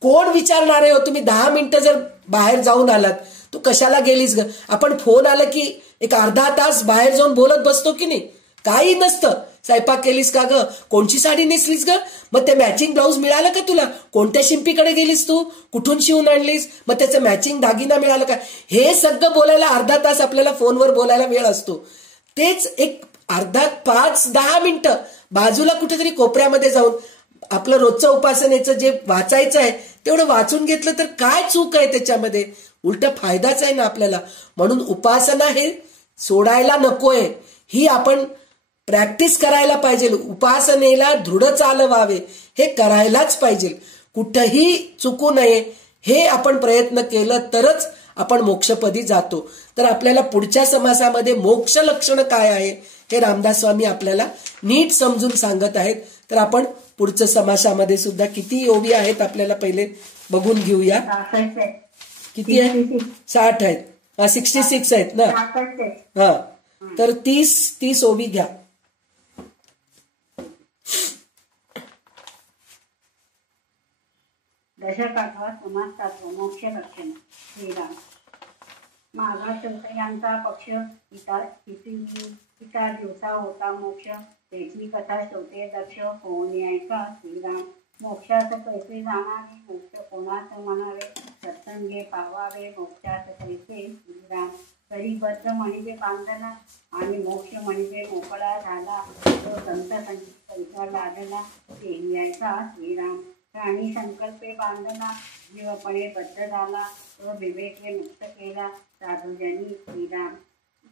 कोण विचारणार आहे हो. तुम्ही 10 मिनिटं जर बाहेर जाऊन आलात, तू कशाला गेलीस ग, आपण फोन आला की एक अर्धा तास बाहेर जाऊन बोलत बसतो की नाही, काही नसतं. स्वयंपाक केलीस का ग, कोणची साडी नेसलीस ग, मग ते मॅचिंग ब्लाऊज मिळालं का तुला, कोणत्या शिंपीकडे गेलीस तू, कुठून शिवून आणलीस, मग त्याचं मॅचिंग दागिना मिळालं का, हे सगळं बोलायला अर्धा तास आपल्याला फोनवर बोलायला वेळ असतो. तेच एक अर्धा 5-10 मिनिटं बाजूला कुठेतरी कोपऱ्यामध्ये जाऊन आपलं रोजचं उपासनेचं जे वाचायचं आहे तेवढं वाचून घेतलं तर काय चूक आहे त्याच्यामध्ये, उलट फायदाच आहे ना आपल्याला. म्हणून उपासना हे सोडायला नकोय, ही आपण प्रॅक्टिस करायला पाहिजे. उपासनेला दृढ चालवावे हे करायलाच पाहिजे, कुठंही चुकू नये. हे आपण प्रयत्न केलं तरच आपण मोक्षपदी जातो. तर आपल्याला पुढच्या समासामध्ये मोक्ष लक्षण काय आहे हे रामदास स्वामी आपल्याला नीट समजून सांगत आहेत. तर आपण पुढच्या समासामध्ये सुद्धा किती ओवी आहेत आपल्याला पहिले बघून घेऊया. किती आहे? 60 आहेत. 66 आहेत ना. हा, तर 30 ओवी घ्या. दशकाठवा समास तत्व मोक्ष लक्षण. श्रीराम. माघा क्षत्रियांचा पक्ष हिता दिवसा होता मोक्ष, त्याची कथा श्रोते दक्ष होऊन ऐका. श्रीराम. मोक्षात पैसे जाणारे, मोक्ष कोणाच म्हणावे, सत्संगे पावावे मोक्षात पैसे. श्रीराम. तरी बद्ध म्हणजे बांधला आणि मोक्ष म्हणजे मोकळा झाला, तो संत पैसा लादला तेही ऐका. श्रीराम. प्राणी संकल्पे बांधला, जीवपणे बद्ध झाला, तो विवेके मुक्त केला साधुजनी. श्रीराम.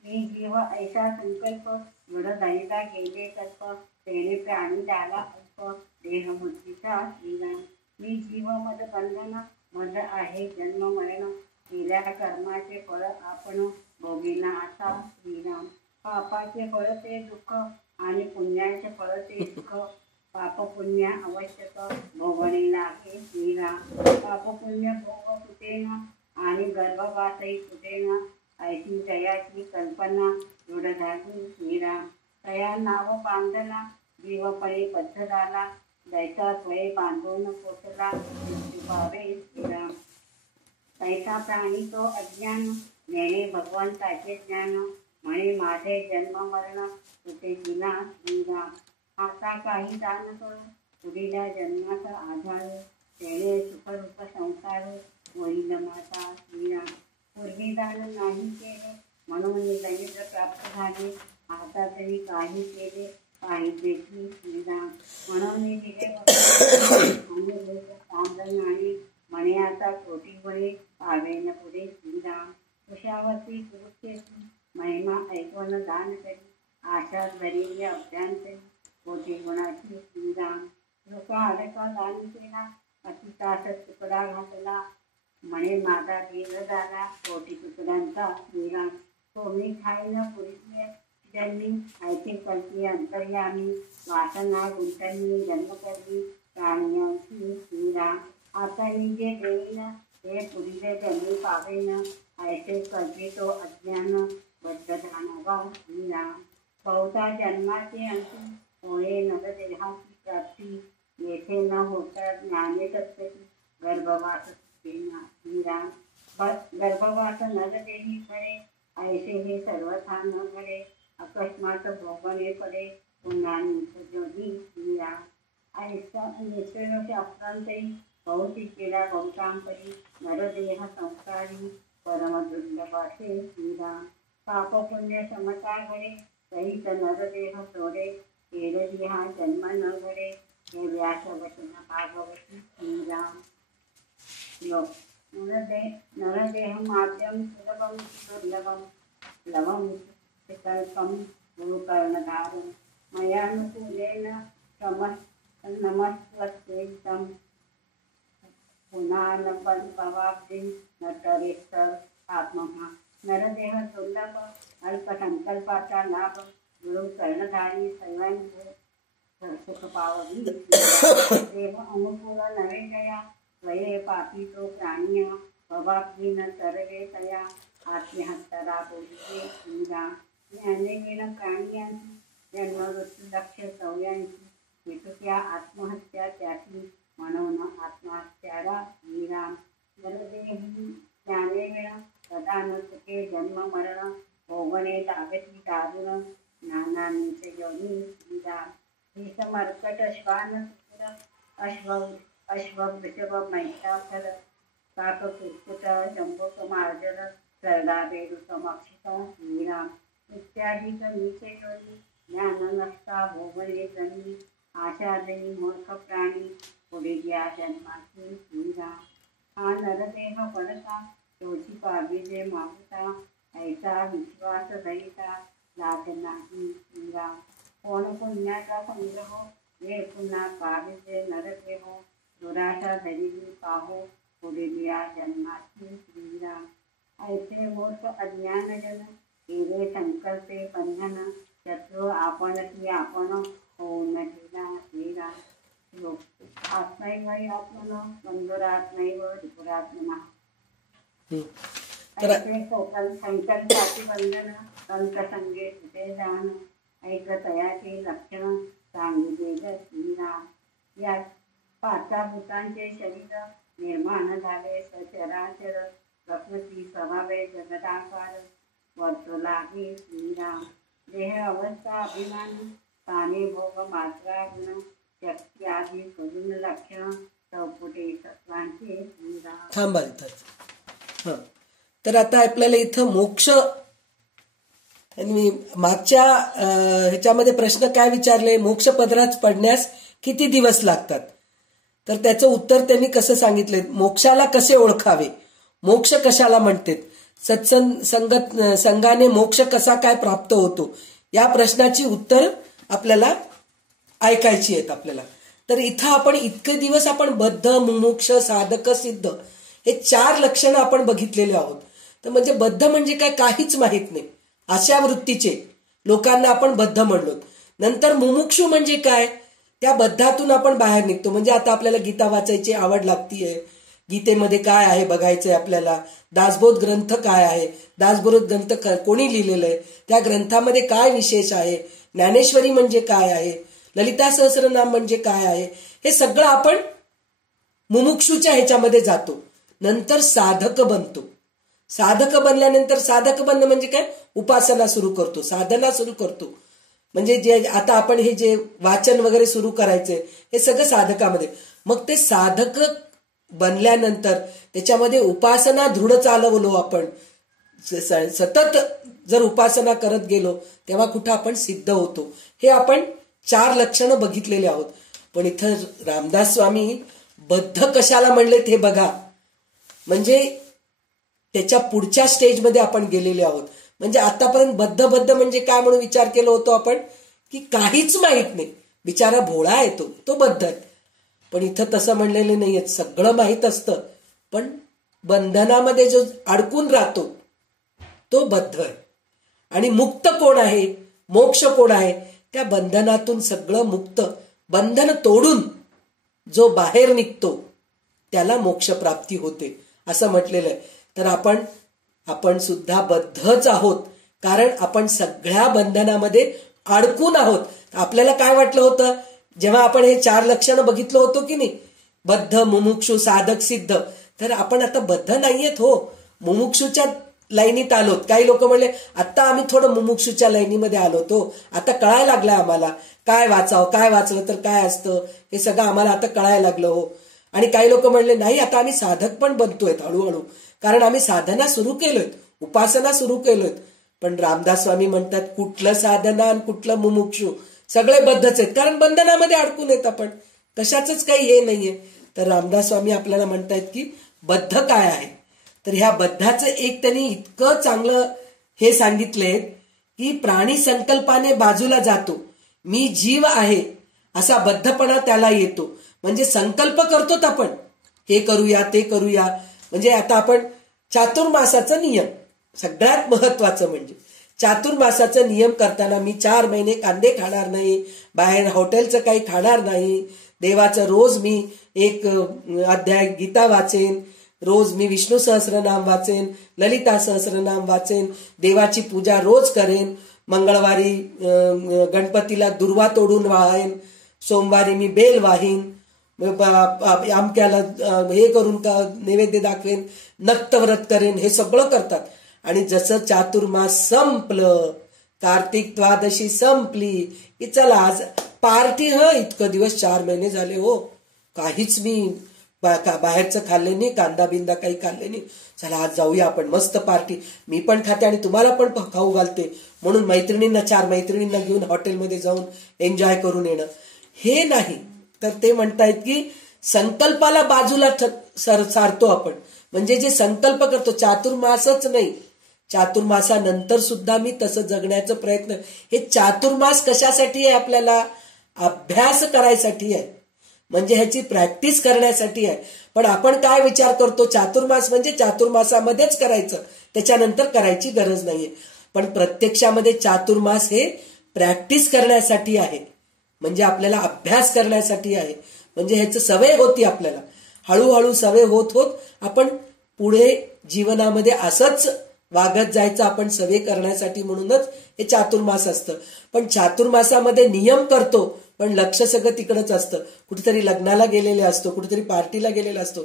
मी जीव ऐसा संकल्प, दृढ दैदा गेले कल्प, तेने प्राणी झाला अल्प, देहबुद्धीचा. श्रीराम. मी जीव मद बंधन, मद आहे जन्म मरण, केल्या कर्माचे फळ आपण भोगिना आता. श्रीराम. पापाचे फळ ते दुःख आणि पुण्याचे फळ ते सुख, पाप पुण्य आवश्यक भोगणे लागे. श्रीराम. पाप पुण्य भोग सुटेन आणि गर्भवासही सुटेन, ऐशी जयाची कल्पना दृढ झाली. श्रीराम. तया नाव बांधला, जीवपणे बद्ध झाला, दैसा स्वय बांधून पोचला मृत्यू पावे. श्रीराम. तैसा प्राणी तो अज्ञान, नेणे भगवंताचे ज्ञान, म्हणे माझे जन्म मरण तुटे दिना. श्रीराम. आता काही दान करू, पुढील जन्माचा आधार, तेणे सुखरूप संसार होईल माता. श्रीराम. पूर्वी दान नाही केले म्हणून दरिद्र प्राप्त झाले, आता तरी काही केले पाहिजे की. श्रीराम. म्हणून मी दिले आणि म्हणे आता कोटी बळे पावेन पुढे. श्रीराम. कुशावरती कुरुक्षेत्री महिमा ऐकवण दान करी, आशा धरिले अभ्यांतरी कोटी गुणाची. श्रीराम. लोका अडका दान केला, अतितास तुकडा घातला, म्हणे माझा देह झाला कोटी तुकड्यांचा. श्रीराम. तो मी खाईन पुरीले जन्मी, ऐसे कल्पी अंतर्यामी, वासना गुंतनी जन्म करली प्राण्यांची. श्रीराम. आता मी जे देईन ते पुरीले जन्मी पावेन, ऐसे कल्पी तो अज्ञान बद्ध जाणावा. श्रीराम. बहुता जन्माचे अंती, होय नरदेहाची प्राप्ती, येथे न होता ज्ञाने तत्त्वची, गर्भवास सुटेना. श्रीराम. गर्भवास नरदेही खरे, ऐसे हे सर्वथा न घडे, अकस्मात भोगणे पडे पुन्हा निसर्जोनी. श्रीराम. ऐसा निसर्गशास्त्रांतही बहुती केला बहुतांपरी, नरदेह संस्कारी परम दुर्लभासे. श्रीराम. पाप पुण्य समता घडे, सहित नरदेह सोडे, केरली हा जन्म न घडे, हे व्यास वचन भागवती. श्रीराम. श्लोक. नरदेह माध्यम सुलभम दुर्लभम, लवम विकल्पम गुरुकर्णधारम, मयानुकूलेन नमस्वस्तेतं, पुन्हा न भवाब्धिं न तरेत्तर आत्महा. नरदेह दुर्लभ, अल्पसंकल्पाचा लाभ, गुरु कर्णधारी सर्वांचे सुख पावली. देव अनुकूल नवे गया, स्वये पापी तो प्राणिय, भवाब्धी न तरवे तया, आत्महत्तरा बोलते. श्रीराम. ज्ञानेन प्राणियांची जन्म मृत्यू लक्ष सौयांची, विटुक्या आत्महत्या त्याची, म्हणून आत्महत्याला. श्रीराम. नरदेही ज्ञानेन सदा न चुके जन्म मरण, भोगणे तागती दारुण नाना नीच योनी श्रीराम ही समर्कट श्वान अश्व वृषभ मैत्राथर काक कुर्कुट जंबुक मार्जर सरदा बेडू समक्षित श्रीराम इत्यादी नीचे योनी ज्ञान नसता भोगणे जनी आशादनी मूर्ख प्राणी पुढे या जन्माची श्रीराम हा नरदेह पडता तोची पाविजे मागता ऐसा विश्वास दयिता लाग नाही श्रीराम कोण पुण्याचा संग्रह हे पुन्हा पाविजे नरदेह दुराशा धरिली पाहो पुढे या जन्माची श्रीराम ऐसे मूर्ख अज्ञानजन केले संकल्पे बंधन शत्रू आपण ती आपण होऊन गेला श्रीराम श्लोक आत्मैव आत्मनो बंधुरात्मैव त्रिपुरात्मना ऐसे संकल्पाची बंधन संतसंगे सुते जाण ऐक तयाचे लक्षण सांगितले श्रीराम या पाचाभूतांचे शरीर निर्माण झाले सचराचर प्रकृती स्वभावे जगदाकार वर्तू लागे श्रीराम देह अवस्था अभिमान स्थाने भोग मात्रा गुण शक्ती आदी करून लक्षण चौपुटे सत्वांचे श्रीराम. थांबा इथं. तर आता आपल्याला इथं मोक्ष आणि मागच्या ह्याच्यामध्ये प्रश्न काय विचारले, मोक्ष पदरात पडण्यास किती दिवस लागतात. तर त्याचं उत्तर त्यांनी कसं सांगितले, मोक्षाला कसे ओळखावे, मोक्ष कशाला म्हणतात, संगाने मोक्ष कसा काय प्राप्त होतो, या प्रश्नाची उत्तर आपल्याला ऐकायची आहेत आपल्याला. तर इथं आपण इतके दिवस आपण बद्ध, मुमुक्ष, साधक, सिद्ध हे 4 लक्षणं आपण बघितलेले आहोत. तर म्हणजे बद्ध म्हणजे काय, काहीच माहित नाही अशा वृत्तीचे लोकांना आपण बद्ध म्हणलो. नंतर मुमुक्षू म्हणजे काय, त्या बद्धातून आपण बाहेर निघतो. म्हणजे आता आपल्याला गीता वाचायची आवड लागतीये, गीतेमध्ये काय आहे बघायचंय आपल्याला, दासबोध ग्रंथ काय आहे, दासबोध ग्रंथ कोणी लिहिलेलं आहे, त्या ग्रंथामध्ये काय विशेष आहे, ज्ञानेश्वरी म्हणजे काय आहे, ललिता सहस्रनाम म्हणजे काय आहे, हे सगळं आपण मुमुक्षूच्या ह्याच्यामध्ये जातो. नंतर साधक बनतो. साधक बनल्यानंतर साधक बनणं म्हणजे काय, उपासना सुरू करतो, साधना सुरू करतो. म्हणजे जे आता आपण हे जे वाचन वगैरे सुरू करायचंय हे सगळं साधकामध्ये. मग ते साधक बनल्यानंतर त्याच्यामध्ये उपासना दृढ चालवलो आपण, सतत जर उपासना करत गेलो तेव्हा कुठं आपण सिद्ध होतो. हे आपण 4 लक्षणं बघितलेले आहोत. पण इथं रामदास स्वामी बद्ध कशाला म्हणलेत हे बघा. म्हणजे त्याच्या पुढच्या स्टेजमध्ये आपण गेलेले आहोत. म्हणजे आतापर्यंत बद्ध म्हणजे काय म्हणून विचार केला होतो आपण, की काहीच माहित नाही, बिचारा भोळा आहे तो बद्ध आहे. पण इथं तसं म्हणलेलं नाहीये, सगळं माहित असतं पण बंधनामध्ये जो अडकून राहतो तो बद्ध आहे. आणि मुक्त कोण आहे, मोक्ष कोण आहे, त्या बंधनातून सगळं मुक्त, बंधन तोडून जो बाहेर निघतो त्याला मोक्ष प्राप्ती होते असं म्हटलेलं आहे. तर आपण सुद्धा बद्धच आहोत, कारण आपण सगळ्या बंधनामध्ये अडकून आहोत. आपल्याला काय वाटलं होतं जेव्हा आपण हे 4 लक्षणं बघितलं होतं की नाही, बद्ध, मुमुक्षु, साधक, सिद्ध, तर आपण आता बद्ध नाहीयेत हो, मुमुक्षुच्या लाईनीत आलोत. काही लोक म्हणले आता आम्ही थोडं मुमुक्षुच्या लाईनीमध्ये आलो होतो, आता कळायला लागलं आम्हाला काय वाचावं, काय वाचलं तर काय असतं, हे सगळं आम्हाला आता कळायला लागलं हो. आणि काही लोक म्हणले नाही आता आम्ही साधक पण बनतोय हळूहळू, कारण आम्ही साधना सुरू केलोय, उपासना सुरू केलोय. पण रामदास स्वामी म्हणतात कुठलं साधना आणि कुठलं मुमुक्षु, सगळे बद्धच आहेत, कारण बंधनामध्ये अडकून येत आपण, कशाच काही हे नाहीये. तर रामदास स्वामी आपल्याला म्हणतायत की बद्ध काय आहे. तर ह्या बद्धाचं एक त्यांनी इतकं चांगलं हे सांगितलंय की प्राणी संकल्पाने बाजूला जातो, मी जीव आहे असा बद्धपणा त्याला येतो. म्हणजे संकल्प करतो आपण, हे करूया ते करूया. म्हणजे आता आपण चातुर्मासाचा नियम, सगळ्यात महत्वाचं म्हणजे चातुर्मासाचा नियम करताना मी 4 महिने कांदे खाणार नाही, बाहेर हॉटेलचं काही खाणार नाही, देवाचं रोज मी 1 अध्याय गीता वाचेन, रोज मी विष्णू सहस्रनाम वाचेन, ललिता सहस्रनाम वाचेन, देवाची पूजा रोज करेन, मंगळवारी गणपतीला दुर्वा तोडून वाहेन, सोमवारी मी बेल वाहीन, आमक्याला हे करून नैवेद्य दाखवेन, नक्तव्रत करेन, हे सगळं करतात. आणि जसं चातुर्मास संपलं, कार्तिक द्वादशी संपली की चला आज पार्टी. इतकं दिवस 4 महिने झाले हो, काहीच मी बाहेरचं खाल्ले नाही, कांदा बिंदा काही खाल्ले नाही, चला आज जाऊया आपण मस्त पार्टी. मी पण खाते आणि तुम्हाला पण खाऊ घालते, म्हणून मैत्रिणींना 4 मैत्रिणींना घेऊन हॉटेलमध्ये जाऊन एन्जॉय करून येणं हे नाही. तर ते म्हणतायत की संकल्पाला बाजूला सारतो आपण. म्हणजे जे संकल्प करतो, चातुर्मासच नाही, चातुर्मासानंतर सुद्धा मी तसं जगण्याचा प्रयत्न. हे चातुर्मास कशासाठी आहे? आपल्याला अभ्यास करायसाठी आहे, म्हणजे ह्याची प्रॅक्टिस करण्यासाठी आहे. पण आपण काय विचार करतो, चातुर्मास म्हणजे चातुर्मासामध्येच करायचं, त्याच्यानंतर करायची गरज नाहीये. पण प्रत्यक्षामध्ये चातुर्मास हे प्रॅक्टिस करण्यासाठी आहे, म्हणजे आपल्याला अभ्यास करण्यासाठी आहे. म्हणजे ह्याचं सवय होती आपल्याला, हळूहळू सवय होत होत आपण पुढे जीवनामध्ये असंच वागत जायचं, आपण सवय करण्यासाठी. म्हणूनच हे चातुर्मास असतं. पण चातुर्मासामध्ये नियम करतो, पण लक्ष सगळं तिकडच असतं. कुठेतरी लग्नाला गेलेले असतो, कुठेतरी पार्टीला गेलेला असतो,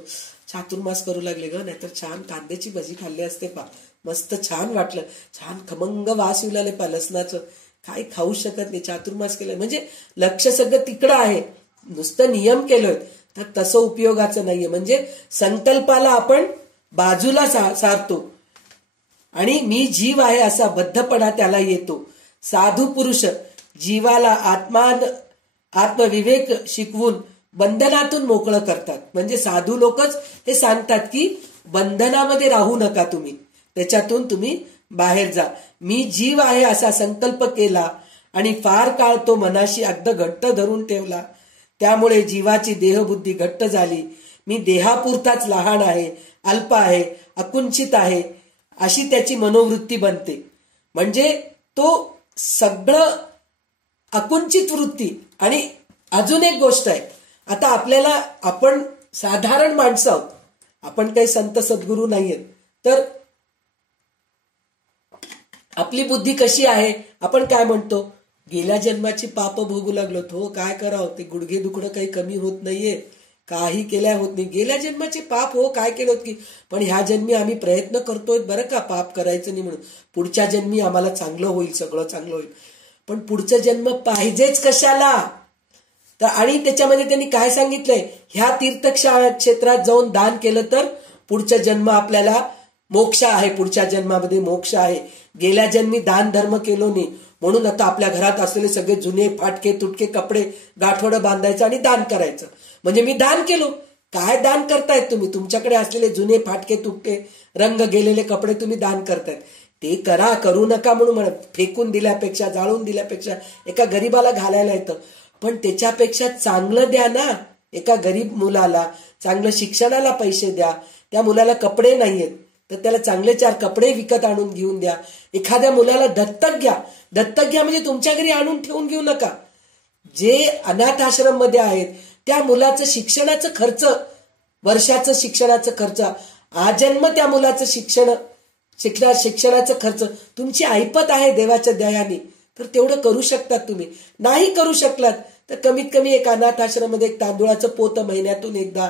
चातुर्मास करू लागले ग, नाहीतर छान कांद्याची भजी खाल्ली असते पा, मस्त छान वाटलं, छान खमंग वास येऊ लागले पा लसणाचं, काही खाऊ शकत नाही, चातुर्मास केलं. म्हणजे लक्ष सगळं तिकडं आहे. नुसतं नियम केलोय तर तसं उपयोगाचं नाहीये. म्हणजे संकल्पाला आपण बाजूला सारतो आणि मी जीव आहे असा बद्धपणा त्याला येतो. साधू पुरुष जीवाला आत्मविवेक शिकवून बंधनातून मोकळं करतात. म्हणजे साधू लोकच हे सांगतात की बंधनामध्ये राहू नका तुम्ही, त्याच्यातून तुम्ही बाहेर जा. मी जीव आहे असा संकल्प केला आणि फार काळ तो मनाशी अगदी घट्ट धरून ठेवला, त्यामुळे जीवाची देहबुद्धी घट्ट झाली. मी देहापुरताच लहान आहे, अल्प आहे, अकुंचित आहे, अशी त्याची मनोवृत्ती बनते. म्हणजे तो सगळं अकुंचित वृत्ती. आणि अजून एक गोष्ट आहे, आता आपल्याला, आपण साधारण माणसं आहोत, आपण काही संत सद्गुरू नाहीयेत, तर आपली बुद्धी कशी आहे, आपण काय म्हणतो, गेल्या जन्माची पाप भोगू लागलो हो, काय करावं, ते गुडघे दुखणं काही कमी होत नाहीये, काही केल्या होत नाही, गेल्या जन्माचे पाप हो, काय केलं की, पण ह्या जन्मी आम्ही प्रयत्न करतोय बरं का पाप करायचं नाही म्हणून, पुढच्या जन्मी आम्हाला चांगलं होईल, सगळं चांगलं होईल. पण पुढचा जन्म पाहिजेच कशाला? तर आणि त्याच्यामध्ये त्यांनी काय सांगितलंय, ह्या तीर्थक्षेत्रात जाऊन दान केलं तर पुढचा जन्म आपल्याला मोक्ष आहे, पुढच्या जन्मामध्ये मोक्ष आहे. गेल्या जन्मी दान धर्म केलो नाही म्हणून आता आपल्या घरात असलेले सगळे जुने फाटके तुटके कपडे गाठोडं बांधायचं आणि दान करायचं. म्हणजे मी दान केलो. काय दान करतायत तुम्ही? तुमच्याकडे असलेले जुने फाटके तुटके रंग गेलेले कपडे तुम्ही दान करतायत. ते करा, करू नका म्हणून म्हणत, फेकून दिल्यापेक्षा, जाळून दिल्यापेक्षा एका गरीबाला घालायला येतं, पण त्याच्यापेक्षा चांगलं द्या ना. एका गरीब मुलाला चांगलं शिक्षणाला पैसे द्या, त्या मुलाला कपडे नाहीयेत तर त्याला चांगले 4 कपडे विकत आणून घेऊन द्या. एखाद्या मुलाला दत्तक घ्या. दत्तक घ्या म्हणजे तुमच्या घरी आणून ठेवून घेऊ नका. जे अनाथ आश्रम मध्ये आहेत त्या मुलाचं शिक्षणाचं खर्च, वर्षाचं शिक्षणाचं खर्च, आजन्म त्या मुलाचं शिक्षणाचं खर्च तुमची ऐपत आहे देवाच्या दयाने, तर तेवढं करू शकतात तुम्ही. नाही करू शकलात तर कमीत कमी एक अनाथ आश्रमामध्ये एक तांदूळाचं पोतं महिन्यातून एकदा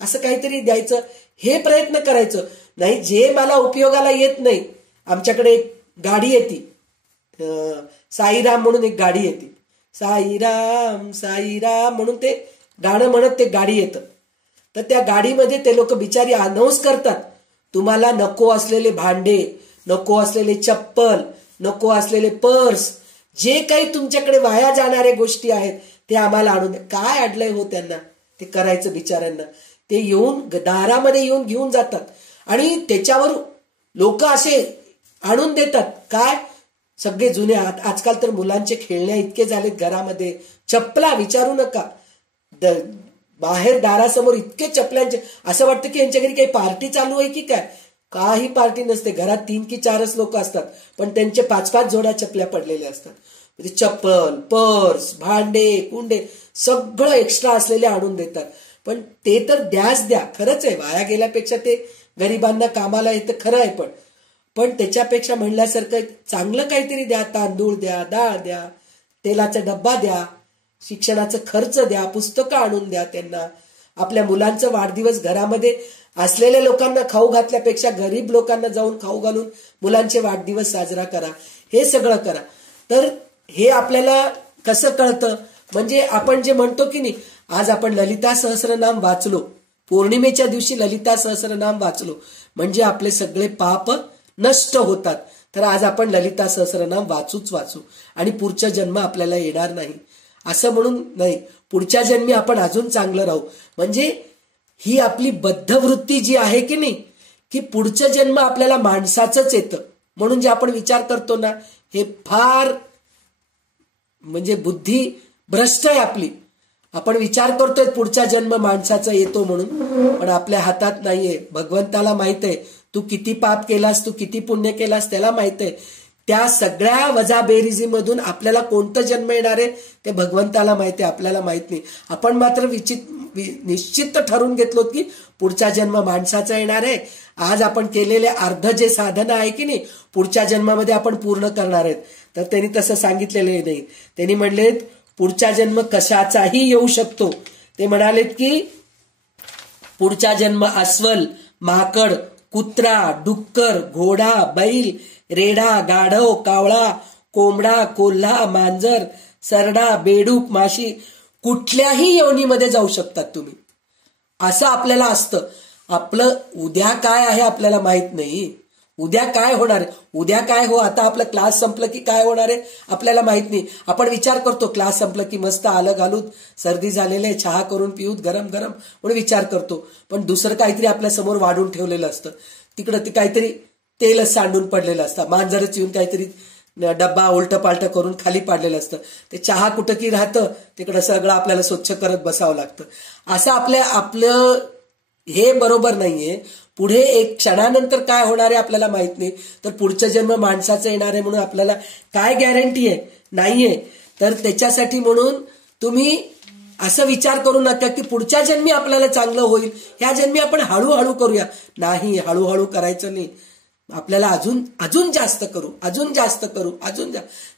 असं काहीतरी द्यायचं, हे प्रयत्न करायचं. नाही जे मला उपयोगाला येत नाही. आमच्याकडे एक गाडी येते, साईराम म्हणून एक गाडी येते, साईराम साईराम म्हणून ते गाणं म्हणत ते गाडी येतं. तर त्या गाडीमध्ये ते लोक बिचारी अनाऊन्स करतात, तुम्हाला नको असलेले भांडे, नको असलेले चप्पल, नको असलेले पर्स, जे काही तुमच्याकडे वाया जाणाऱ्या गोष्टी आहेत ते आम्हाला आणून द्या. काय अडलंय हो त्यांना ते करायचं बिचाऱ्यांना. ते येऊन दारामध्ये येऊन घेऊन जातात आणि त्याच्यावर लोक असे आणून देतात. काय सगळे जुने, आजकाल तर मुलांचे खेळण्या इतके झालेत घरामध्ये, चपला विचारू नका, बाहेर दारासमोर इतके चपल्यांचे, असं वाटतं की यांच्या घरी काही पार्टी चालू आहे की काय. काही पार्टी नसते, घरात 3 की 4च लोक असतात पण त्यांचे 5-5 जोड्या चपल्या पडलेल्या असतात. म्हणजे चप्पल, पर्स, भांडे कुंडे सगळं एक्स्ट्रा असलेले आणून देतात. पण ते तर द्याच द्या, खरंच आहे, वाया गेल्यापेक्षा ते गरिबांना कामाला येतं खरं आहे. पण त्याच्यापेक्षा म्हणल्यासारखं चांगलं काहीतरी द्या, तांदूळ द्या, डाळ द्या, तेलाचा डब्बा द्या, शिक्षणाचा खर्च द्या, पुस्तकं आणून द्या त्यांना. आपल्या मुलांचा वाढदिवस घरामध्ये असलेल्या लोकांना खाऊ घातल्यापेक्षा गरीब लोकांना जाऊन खाऊ घालून मुलांचे वाढदिवस साजरा करा, हे सगळं करा. तर हे आपल्याला कसं कळतं, म्हणजे आपण जे म्हणतो की नाही, आज आपण ललिता सहस्रनाम वाचलो, पौर्णिमेच्या दिवशी ललिता सहस्रनाम वाचलो म्हणजे आपले सगळे पाप नष्ट होतात. तर आज आपण ललिता सहस्रनाम वाचू आणि पुढचा जन्म आपल्याला येणार नाही असं म्हणून नाही, पुढच्या जन्मी आपण अजून चांगलं राहू. म्हणजे ही आपली बद्धवृत्ती जी आहे की नाही, की पुढचं जन्म आपल्याला माणसाचंच येतं म्हणून जे आपण विचार करतो ना, हे फार म्हणजे बुद्धी भ्रष्ट आहे आपली. आपण विचार करतोय पुढचा जन्म माणसाचा येतो म्हणून, पण आपल्या हातात नाहीये. भगवंताला माहित आहे तू किती पाप केलास, तू किती पुण्य केलास, त्याला माहित आहे. त्या सगळ्या वजाबेरीजीमधून आपल्याला कोणतं जन्म येणार आहे ते भगवंताला माहिती आहे, आपल्याला माहित नाही. आपण मात्र निश्चित ठरवून घेतलो की पुढचा जन्म माणसाचा येणार आहे. आज आपण केलेले अर्ध जे साधन आहे की नाही, पुढच्या जन्मामध्ये आपण पूर्ण करणार आहेत. तर त्यांनी तसं सांगितलेलं नाही. त्यांनी म्हणलेत पुढचा जन्म कशाचाही येऊ शकतो. ते म्हणालेत की पुढचा जन्म अस्वल, माकड, कुत्रा, डुक्कर, घोडा, बैल, रेडा, गाढव, कावळा, कोंबडा, कोल्हा, मांजर, सरडा, बेडूक, माशी, कुठल्याही योनीमध्ये जाऊ शकतात तुम्ही. असं आपल्याला असतं. आपलं उद्या काय आहे आपल्याला माहित नाही. उद्या काय होणार आहे, उद्या काय हो, आता आपलं क्लास संपलं की काय होणार आहे आपल्याला माहित नाही. आपण विचार करतो क्लास संपलं की मस्त आलं घालून, सर्दी झालेले चहा करून पिऊत गरम गरम म्हणून विचार करतो. पण दुसरं काहीतरी आपल्या समोर वाढून ठेवलेलं असतं. तिकडं ते काहीतरी तेलच सांडून पडलेलं असतं, मांजरच येऊन काहीतरी डब्बा उलटं पालटं करून खाली पाडलेलं असतं. ते चहा कुठं की राहतं, तिकडं सगळं आपल्याला स्वच्छ करत बसावं लागतं. असं आपलं हे बरोबर नाहीये. पुढे एक क्षणानंतर काय होणार आहे आपल्याला माहित नाही. तर पुढचा जन्म माणसाचा येणार आहे म्हणून आपल्याला काय गॅरंटी आहे, नाहीये. तर त्याच्यासाठी म्हणून तुम्ही असं विचार करू नका की पुढच्या जन्मी आपल्याला चांगलं होईल, ह्या जन्मी आपण हळूहळू करूया. नाही, हळूहळू करायचं नाही. आपल्याला अजून जास्त करू, अजून जास्त करू,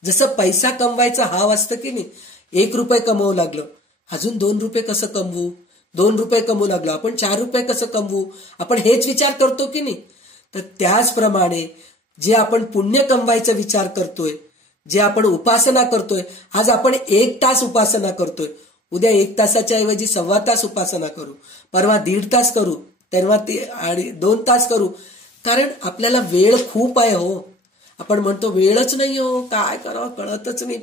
जसं पैसा कमवायचा हाव असतं की नाही, 1 रुपये कमवू लागलं, अजून 2 रुपये कसं कमवू, 2 रुपये कमवू लागलो, आपण 4 रुपये कसं कमवू, आपण हेच विचार करतो की नाही. तर त्याचप्रमाणे जे आपण पुण्य कमवायचा विचार करतोय, जे आपण उपासना करतोय, आज आपण 1 तास उपासना करतोय, उद्या 1 तासाच्या ऐवजी 1.25 तास उपासना करू, परवा 1.5 तास करू, तेव्हा 2 तास करू. कारण आपल्याला वेळ खूप आहे हो. आपण म्हणतो वेळच नाही हो, काय करावं कळतच नाही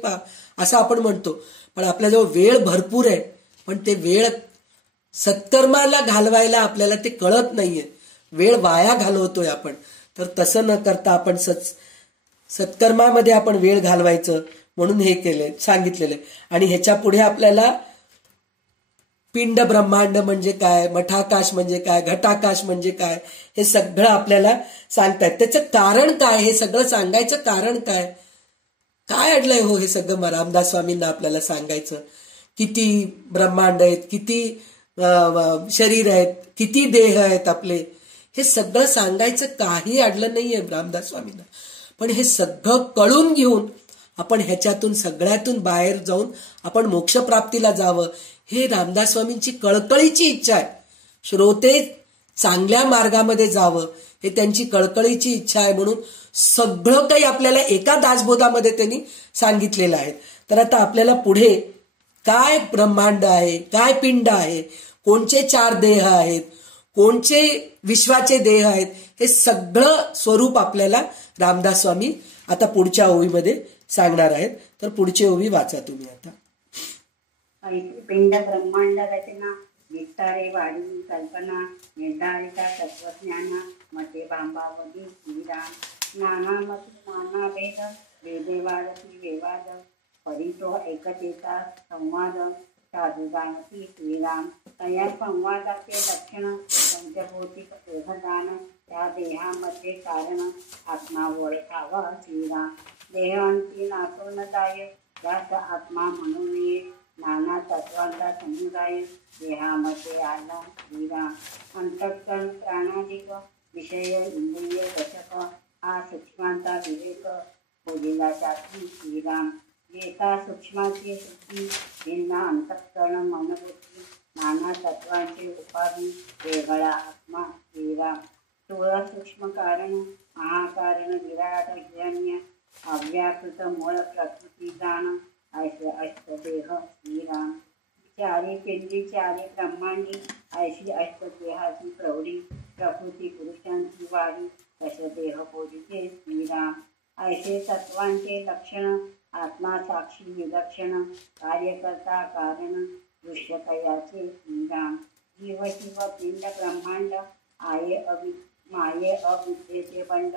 असं आपण म्हणतो. पण आपल्याजवळ वेळ भरपूर आहे, पण ते वेळ सत्कर्माला घालवायला आपल्याला ते कळत नाहीये, वेळ वाया घालवतोय आपण. तर तसं न करता आपण सत्कर्मामध्ये आपण वेळ घालवायचं म्हणून हे केलंय, सांगितलेलं. आणि ह्याच्या पुढे आपल्याला पिंड ब्रह्मांड म्हणजे काय, मठाकाश म्हणजे काय, घटाकाश म्हणजे काय, हे सगळं आपल्याला सांगतायत. त्याचं कारण काय, हे सगळं सांगायचं कारण काय, काय अडलंय हो हे सगळं रामदास स्वामींना आपल्याला सांगायचं. किती ब्रह्मांड आहेत, किती शरीर आहेत, किती देह आहेत आपले, हे सगळं सांगायचं काही अडलं नाहीये रामदास स्वामींना. पण हे सगळं कळून घेऊन आपण ह्याच्यातून सगळ्यातून बाहेर जाऊन आपण मोक्षप्राप्तीला जावं, हे रामदास स्वामींची कळकळीची इच्छा आहे. श्रोते चांगल्या मार्गामध्ये जावं हे त्यांची कळकळीची इच्छा आहे. म्हणून सगळं काही आपल्याला एका दासबोधामध्ये त्यांनी सांगितलेलं आहे. तर आता आपल्याला पुढे काय ब्रह्मांड आहे, काय पिंड आहे, कोणचे 4 देह आहेत, कोणचे विश्वाचे देह आहेत, हे सगळं स्वरूप आपल्याला रामदास स्वामी आता पुढच्या ओळीमध्ये सांगणार आहेत. तर पुढची ओवी वाचा तुम्ही आता. पिंड ब्रह्मांड रचना, विस्तारे वाढी कल्पना, निर्धारिता तत्वज्ञान, मते बांबावधी श्रीराम, नाना मत नाना भेद, वेदे वादती वेवाद, परितो एकतेचा संवाद, साधू जाणती श्रीराम, तया संवादाचे लक्षण, पंचभौतिक देहदान, त्या देहामध्ये कारण, आत्मा ओळखावा श्रीराम, देहांती नासवनदाय, त्यात आत्मा म्हणून ये, नाना तत्वांचा समुदाय, देहामध्ये आला श्रीराम, अंतःकरण प्राणाधिक, विषय इंद्रिय दशक, हा सूक्ष्मांचा विवेक, बोलीला जाती श्रीराम, एका सूक्ष्माची शुद्धी, भिन्न अंतःकरण मनबुद्धी, नाना तत्वांची उपाधी, वेगळा आत्मा श्रीराम स्थूल सूक्ष्म कारण महाकारण विराट हिरण्य अव्याकृत मूळ प्रकृती जाण ऐसे अष्टदेह श्रीराम चारी पिंडी चारी ब्रह्मांडी ऐशी अष्टदेहाची प्रौढी प्रकृती पुरुषांची वाढी तसे देह बोधीचे श्रीराम ऐसे तत्वांचे लक्षण आत्मा साक्षी विलक्षण कार्यकर्ता कारण दृश्यकयाचे श्रीराम जीव शिव पिंड ब्रह्मांड माये अविद्येचे बंड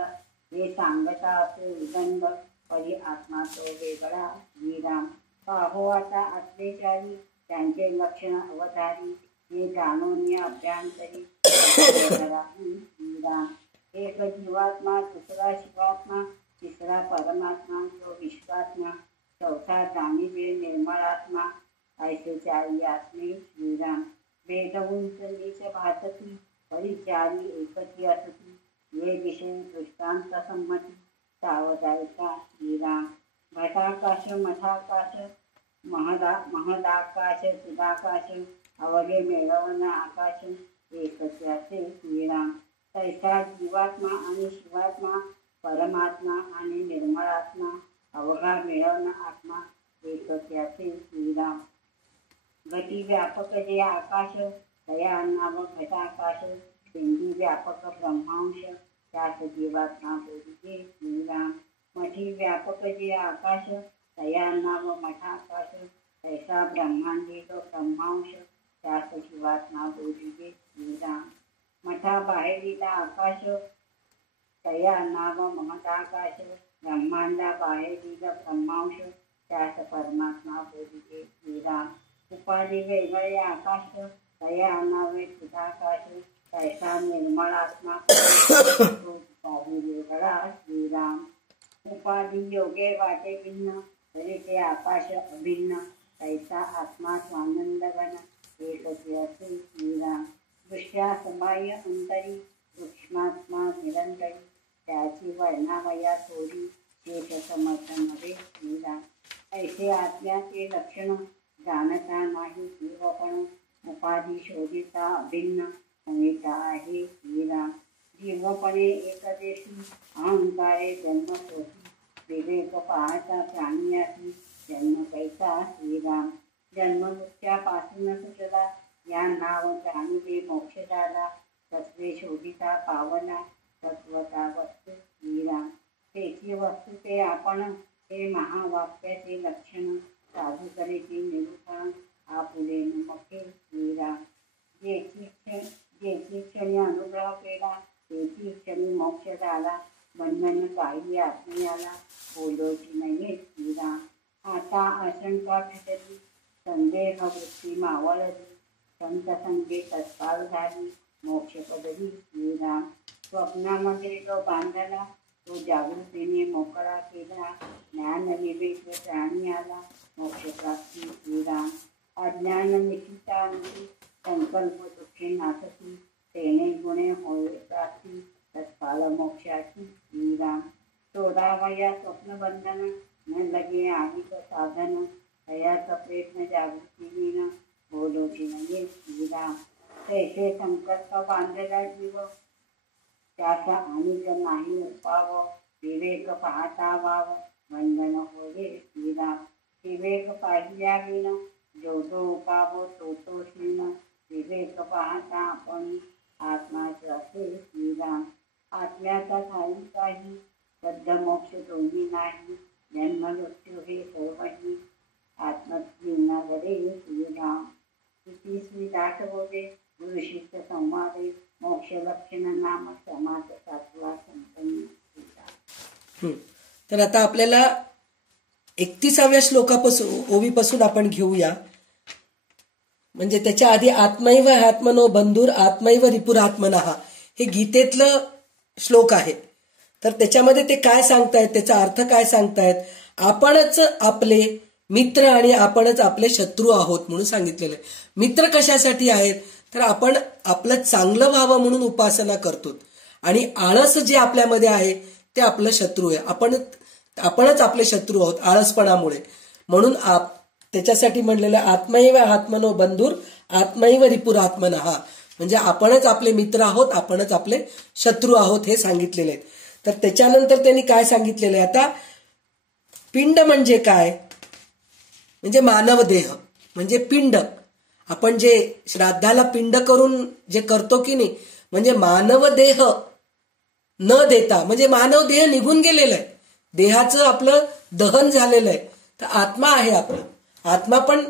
हे सांगता असे उदंड परी आत्मा तो वेगळा श्रीराम पाहो आता अत्याचारी त्यांचे लक्षण अवतारी हे जाणून या अभ्यंतरी श्रीराम एक जीवात्मा दुसरा शिवात्मा तिसरा परमात्मा तो विश्वात्मा चौथा जाणीवे निर्मळात्मा ऐसे चारी आत्मे श्रीराम वेद उंच नीच भासती परिचारी एकती असती ये विषयी दृष्टांत संमती सावधायका श्रीराम घटाकाश मठाकाश महदाकाश चिदाकाश अवघे मिळवण आकाश एकत्याचे श्रीराम तैसा जीवात्मा आणि शिवात्मा परमात्मा आणि निर्मळात्मा अवघा मिळवण आत्मा एकत्याचे श्रीराम घटी व्यापक जे आकाश तया नाव घटाकाश पिंडी व्यापक ब्रह्मांश त्यास जीवात्मा बोधिते श्रीराम मठी व्यापक जे आकाश तया नाव मठाकाश तैसा ब्रह्मांडी तो ब्रह्मांश त्यास जीवात्मा बोधिते श्रीराम मठा बाहेरीला आकाश तया नाव ममताकाश ब्रह्मांडा बाहेरीला ब्रह्मांश त्यास परमात्मा बोधिते श्रीराम उपाधी वेगळे आकाश तया नावे चिदाकाश तैसा निर्मळात्मा उपाधी वेगळा श्रीराम उपाधी योगे वाटे भिन्न तरी ते आकाश अभिन्न तैसा आत्मा स्वानंद घन एकच असे श्रीराम दृष्ट्या सबाह्य अंतरी सूक्ष्मात्मा निरंतरी त्याची वर्णावया थोडी शेष समर्थमध्ये श्रीराम ऐसे आत्म्याचे लक्षण जाणता नाही जीवपण उपाधी शोधिता अभिन्न संहिता आहे श्रीराम जीवपणे एकदेशी अहंकारे जन्म सोशी विवेक पाहता प्राणियासी जन्म कैसा श्रीराम जन्ममृत्यापासून सुटला या नाव जाणीवे मोक्ष झाला तत्वे शोधिता पावना तत्वता वस्तू श्रीराम तेची वस्तू ते आपण हे महावाक्याचे लक्षण साधू कलेचे निरूपण आपुले मोठे श्रीराम जेची क्षणी अनुग्रह केला तेची क्षणी मोक्ष झाला बंधन काही आत्म्याला बोलोची नाही श्रीराम आता आशंका फिटली संदेह वृत्ती मावळली संत संगे तत्काळ झाली मोक्ष पदवी श्रीराम स्वप्नामध्ये जो बांधला तो जागृतीने मोकळा केला ज्ञान विवेक प्राणी आला मोक्षप्राप्ती श्रीराम अज्ञान निश्चितांती संकल्प दुःखे नासती तेने गुणे होय प्राप्ती तत्काल मोक्षाची श्रीराम सोडावया स्वप्नबंधन न लगे आणिक साधन तयाचा प्रयत्न जागृतीने बोलोची नये श्रीराम तैसे संकल्प बांधला जीव त्याचा आणिक नाही उपाव विवेक पाहता वाव बंधन होये श्रीराम विवेक पाहिल्या विन जो तो उपाव तो तो श्रीन विवेक पाहता आपण आत्माच असे श्रीराम आत्म्याचा ठाई काही बद्ध मोक्ष दोन्ही नाही जन्म मृत्यू हे सर्वही आत्मजीवनाकडे श्रीराम तिसरी दाखवते गुरु शिष्य संवादे मोक्ष लक्षण नाम समाज सातवा संपन्न. तर आता आपल्याला 31व्या श्लोकापासून ओवीपासून आपण घेऊया. म्हणजे त्याच्या आधी आत्मैव आत्मनो बंधुर आत्मैव रिपुरात्मनः हे गीतेतलं श्लोक आहे. तर त्याच्यामध्ये ते काय सांगतायत, त्याचा अर्थ काय सांगतायत, आपणच आपले मित्र आणि आपणच आपले शत्रू आहोत म्हणून सांगितलेलं आहे. मित्र कशासाठी आहेत, तर आपण आपलं चांगलं व्हावं म्हणून उपासना करतो आणि आळस जे आपल्यामध्ये आहे ते आपलं शत्रू आहे. आपणच आपले शत्रू आहोत आळसपणामुळे. म्हणून त्याच्यासाठी म्हणलेलं आत्मैव आत्मनो बंधुर आत्मैव रिपुरात्मनः. म्हणजे आपणच आपले मित्र आहोत, आपणच आपले शत्रू आहोत हे सांगितलेले आहे. तर त्याच्यानंतर त्यांनी काय सांगितलेलं आहे, आता पिंड म्हणजे काय, म्हणजे मानव देह म्हणजे पिंड. आपण जे श्राद्धाला पिंड करून जे करतो की नाही, म्हणजे मानव देह न देता, म्हणजे मानव देह निघून गेलेला आहे, देहाचं आपलं दहन झालेलं आहे. तर आत्मा आहे आपला, आत्मा पण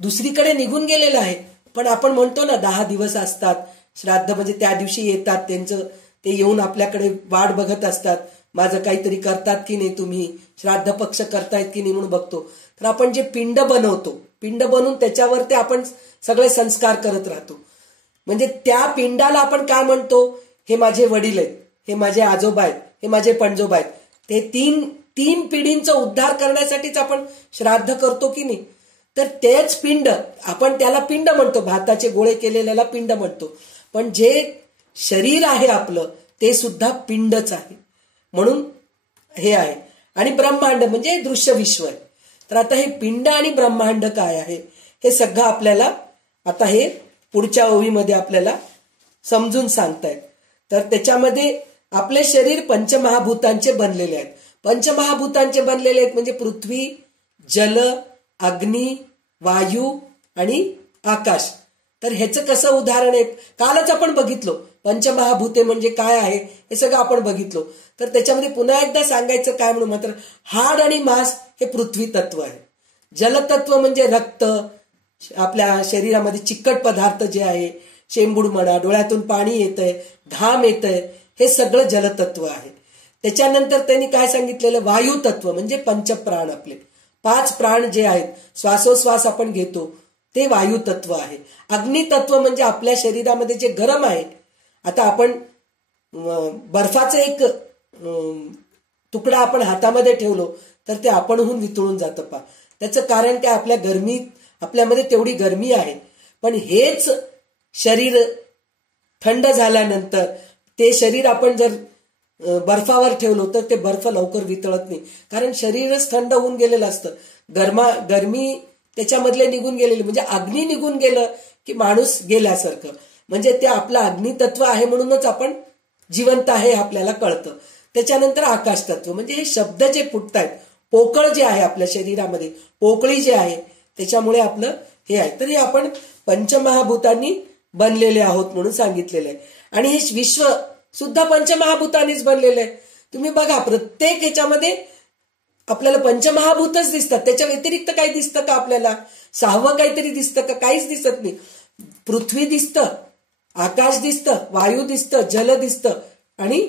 दुसरीकडे निघून गेलेला आहे. पण आपण म्हणतो ना 10 दिवस असतात श्राद्ध, म्हणजे त्या दिवशी येतात त्यांचं, ते येऊन आपल्याकडे वाट बघत असतात, माझं काहीतरी करतात की नाही, तुम्ही श्राद्ध पक्ष करतायत की नाही म्हणून बघतो. तर आपण जे पिंड बनवतो, पिंड बनवून त्याच्यावर ते आपण सगळे संस्कार करत राहतो. म्हणजे त्या पिंडाला आपण काय म्हणतो, हे माझे वडील आहेत, हे माझे आजोबा आहेत, हे माझे पणजोबा आहेत. ते तीन पिढींचा उद्धार करण्यासाठीच आपण श्राद्ध करतो की नाही. तर तेच पिंड, आपण त्याला पिंड म्हणतो, भाताचे गोळे केलेल्याला पिंड म्हणतो. पण जे शरीर आहे आपलं ते सुद्धा पिंडच आहे, म्हणून हे आहे. आणि ब्रह्मांड म्हणजे दृश्य विश्व आहे. तर आता हे पिंड आणि ब्रह्मांड काय आहे हे सगळं आपल्याला आता हे पुढच्या ओळीमध्ये आपल्याला समजून सांगतायत. तर त्याच्यामध्ये आपले शरीर पंचमहाभूतांचे बनलेले आहेत. पंचमहाभूतांचे बनलेले आहेत म्हणजे पृथ्वी, जल, अग्नी, वायू आणि आकाश. तर ह्याचं कसं उदाहरण आहे, कालच आपण बघितलो पंचमहाभूते म्हणजे काय आहे हे सगळं आपण बघितलो. तर त्याच्यामध्ये पुन्हा एकदा सांगायचं काय म्हणून, मात्र हाड आणि मांस हे पृथ्वी तत्व आहे. जलतत्व म्हणजे रक्त, आपल्या शरीरामध्ये चिकट पदार्थ जे आहे, शेंबूड म्हणा, डोळ्यातून पाणी येतंय, घाम येतंय, हे सगळं जलतत्व आहे. त्याच्यानंतर त्यांनी काय सांगितलेलं, वायू तत्व म्हणजे पंचप्राण, आपले 5 प्राण जे आहेत, श्वासोश्वास आपण घेतो ते वायू तत्व आहे. अग्नितत्व म्हणजे आपल्या शरीरामध्ये जे गरम आहे, आता आपण बर्फाचं एक तुकडा आपण हातामध्ये ठेवलो तर ते आपणहून वितळून जातं पा. त्याचं कारण काय, आपल्या गरमीत, आपल्यामध्ये तेवढी गरमी आहे. पण हेच शरीर थंड झाल्यानंतर ते शरीर आपण जर बर्फावर ठेवलो तर ते बर्फ लवकर वितळत नाही, कारण शरीरच थंड होऊन गेलेलं असतं. गरमी त्याच्यामधले निघून गेलेले, म्हणजे अग्नी निघून गेलं की माणूस गेल्यासारखं. म्हणजे ते आपलं अग्नितत्व आहे म्हणूनच आपण जिवंत आहे आपल्याला कळतं. त्याच्यानंतर आकाश तत्व म्हणजे हे शब्द जे फुटतायत, पोकळ जे आहे आपल्या शरीरामध्ये, पोकळी जे आहे त्याच्यामुळे आपलं हे आहे. तर हे आपण पंचमहाभूतांनी बनलेले आहोत म्हणून सांगितलेलं आहे. आणि हे विश्व सुद्धा पंचमहाभूतांनीच बनलेलं आहे. तुम्ही बघा प्रत्येक ह्याच्यामध्ये आपल्याला पंचमहाभूतच दिसतात, त्याच्या व्यतिरिक्त काही दिसतं का आपल्याला, 6वं काहीतरी दिसतं का, काहीच दिसत नाही. पृथ्वी दिसतं, आकाश दिसतं, वायू दिसतं, जल दिसतं आणि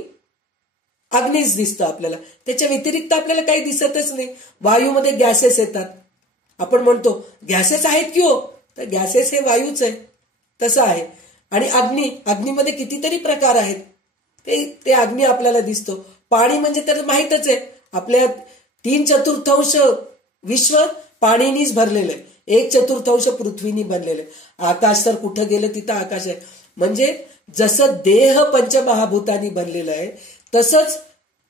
अग्नीच दिसतं आपल्याला. त्याच्या व्यतिरिक्त आपल्याला काही दिसतच नाही. वायूमध्ये गॅसेस येतात, आपण म्हणतो गॅसेस आहेत की हो, तर गॅसेस हे वायूच आहे, तसं आहे. आणि अग्नीमध्ये कितीतरी प्रकार आहेत, ते अग्नी आपल्याला दिसतो. पाणी म्हणजे तर माहीतच आहे, आपल्या 3/4 विश्व पाणीनीच भरलेलं आहे, 1/4 पृथ्वीनी बनलेलं आहे. आकाश तर कुठं गेलं तिथं आकाश आहे. म्हणजे जसं देह पंचमहाभूतांनी बनलेलं आहे तसंच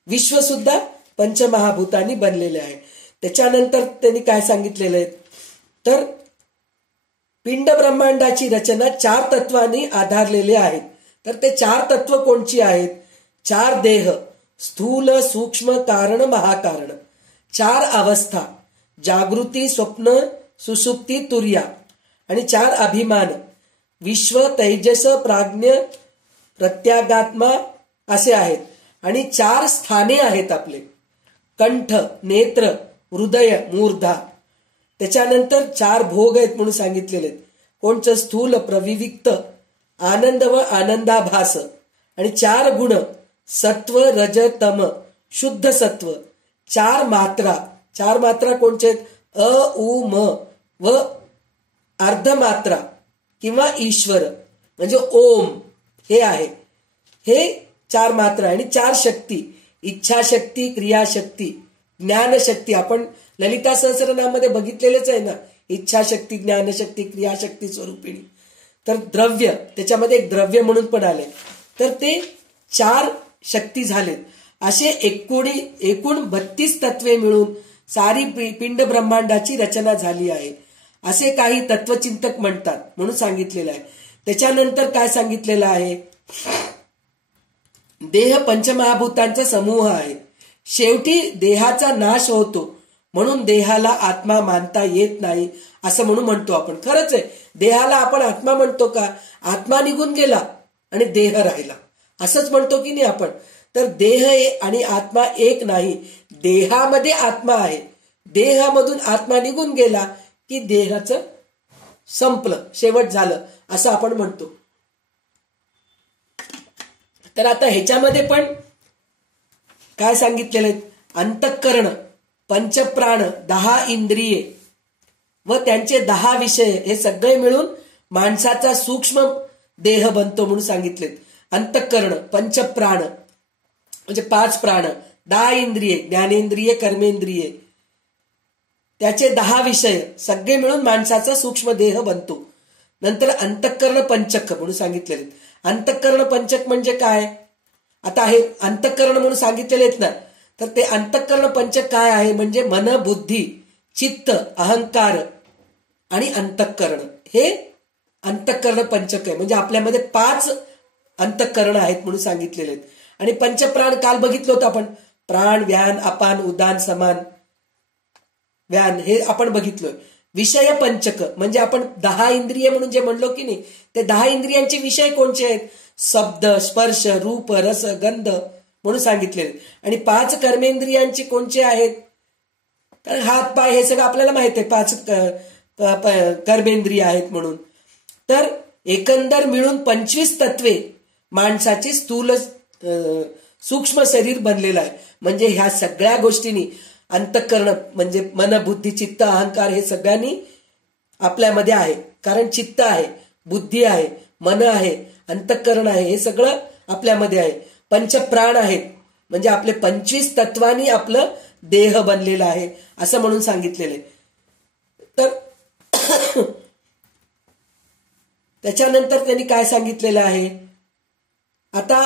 विश्व सुद्धा पंचमहाभूतांनी बनलेले आहे. त्याच्यानंतर त्यांनी काय सांगितलेलं आहे, तर पिंड ब्रह्मांडाची रचना 4 तत्वांनी आधारलेले आहेत. तर ते 4 तत्व कोणची आहेत, 4 देह, स्थूल, सूक्ष्म, कारण, महाकारण, 4 अवस्था, जागृती, स्वप्न, सुसुप्ती, तुर्या, आणि 4 अभिमान, विश्व, तेजस, प्राज्ञ, प्रत्यागात्मा असे आहेत. आणि 4 स्थाने आहेत आपले, कंठ, नेत्र, हृदय, मूर्धा. त्याच्यानंतर 4 भोग आहेत म्हणून सांगितलेले आहेत. कोणचं, स्थूल, प्रविविक्त, आनंद व आनंदाभास. आणि 4 गुण, सत्व, रज, तम, शुद्ध सत्व. 4 मात्रा, 4 मात्रा कोणचे आहेत, अ, उ, म व अर्धमात्रा किंवा ईश्वर म्हणजे ओम, हे आहे. हे 4 मात्रा. आणि 4 शक्ती, इच्छाशक्ती, क्रियाशक्ती, ज्ञानशक्ती. आपण ललिता सहस्रनामामध्ये बघितलेलेच आहे ना, इच्छाशक्ती, ज्ञानशक्ती, क्रियाशक्ती स्वरूपिणी. तर द्रव्य, त्याच्यामध्ये एक द्रव्य म्हणून पण आले. तर ते 4 शक्ती झालेत. असे एकूण 32 तत्वे मिळून सारी पिंड ब्रह्मांडाची रचना झाली आहे, असे काही तत्वचिंतक म्हणतात म्हणून सांगितलेलं आहे. त्याच्यानंतर काय सांगितलेलं आहे, देह पंचमहाभूतांचा समूह आहे. शेवटी देहाचा नाश होतो म्हणून देहाला आत्मा मानता येत नाही असं म्हणून म्हणतो आपण. खरंच आहे, देहाला आपण आत्मा म्हणतो का? आत्मा निघून गेला आणि देह राहिला असंच म्हणतो की नाही आपण. तर देह आणि आत्मा एक नाही, देहामध्ये आत्मा आहे. देहामधून आत्मा निघून गेला की देहाचं संपलं, शेवट झालं असं आपण म्हणतो. तर आता ह्याच्यामध्ये पण काय सांगितलेलं आहे, अंतःकरण, पंचप्राण, 10 इंद्रिये व त्यांचे 10 विषय हे सगळे मिळून माणसाचा सूक्ष्म देह बनतो म्हणून सांगितलेत. अंतःकरण, पंचप्राण म्हणजे 5 प्राण, 10 इंद्रिये, ज्ञानेंद्रिये, कर्मेंद्रिये, त्याचे 10 विषय सगळे मिळून माणसाचा सूक्ष्म देह बनतो. नंतर अंतःकरण पंचक म्हणून सांगितलेले. अंतःकरण पंचक म्हणजे काय? आता हे अंतःकरण म्हणून सांगितलेले आहेत ना, तर ते अंतःकरण पंचक काय आहे म्हणजे मन, बुद्धी, चित्त, अहंकार आणि अंतःकरण हे अंतःकरण पंचक आहे. म्हणजे आपल्यामध्ये 5 अंतःकरण आहेत म्हणून सांगितलेले आहेत. आणि पंचप्राण काल बघितलं होतं आपण, प्राण, व्यान, अपान, उदान, समान, व्यान हे आपण बघितलोय. विषय पंचक म्हणजे आपण 10 इंद्रिय म्हणून जे म्हणलो की नाही, ते 10 इंद्रियांचे विषय कोणते आहेत? शब्द, स्पर्श, रूप, रस, गंध म्हणून सांगितलेले. आणि 5 कर्मेंद्रियांचे कोणते आहेत? तर हात, पाय हे सगळं आपल्याला माहित आहे 5 कर्मेंद्रिय आहेत म्हणून. तर एकंदर मिळून 25 तत्वे माणसाचे स्थूल सूक्ष्म शरीर बनलेलं आहे. म्हणजे ह्या सगळ्या गोष्टींनी अंतःकरण म्हणजे मन, बुद्धी, चित्त, अहंकार हे सगळ्यांनी आपल्यामध्ये आहे. कारण चित्त आहे, बुद्धी आहे, मन आहे, अंतःकरण आहे, हे सगळं आपल्यामध्ये आहे. पंचप्राण आहेत म्हणजे आपले 25 तत्वांनी आपलं देह बनलेला आहे असं म्हणून सांगितलेले. तर त्याच्यानंतर त्यांनी काय सांगितलेलं आहे, आता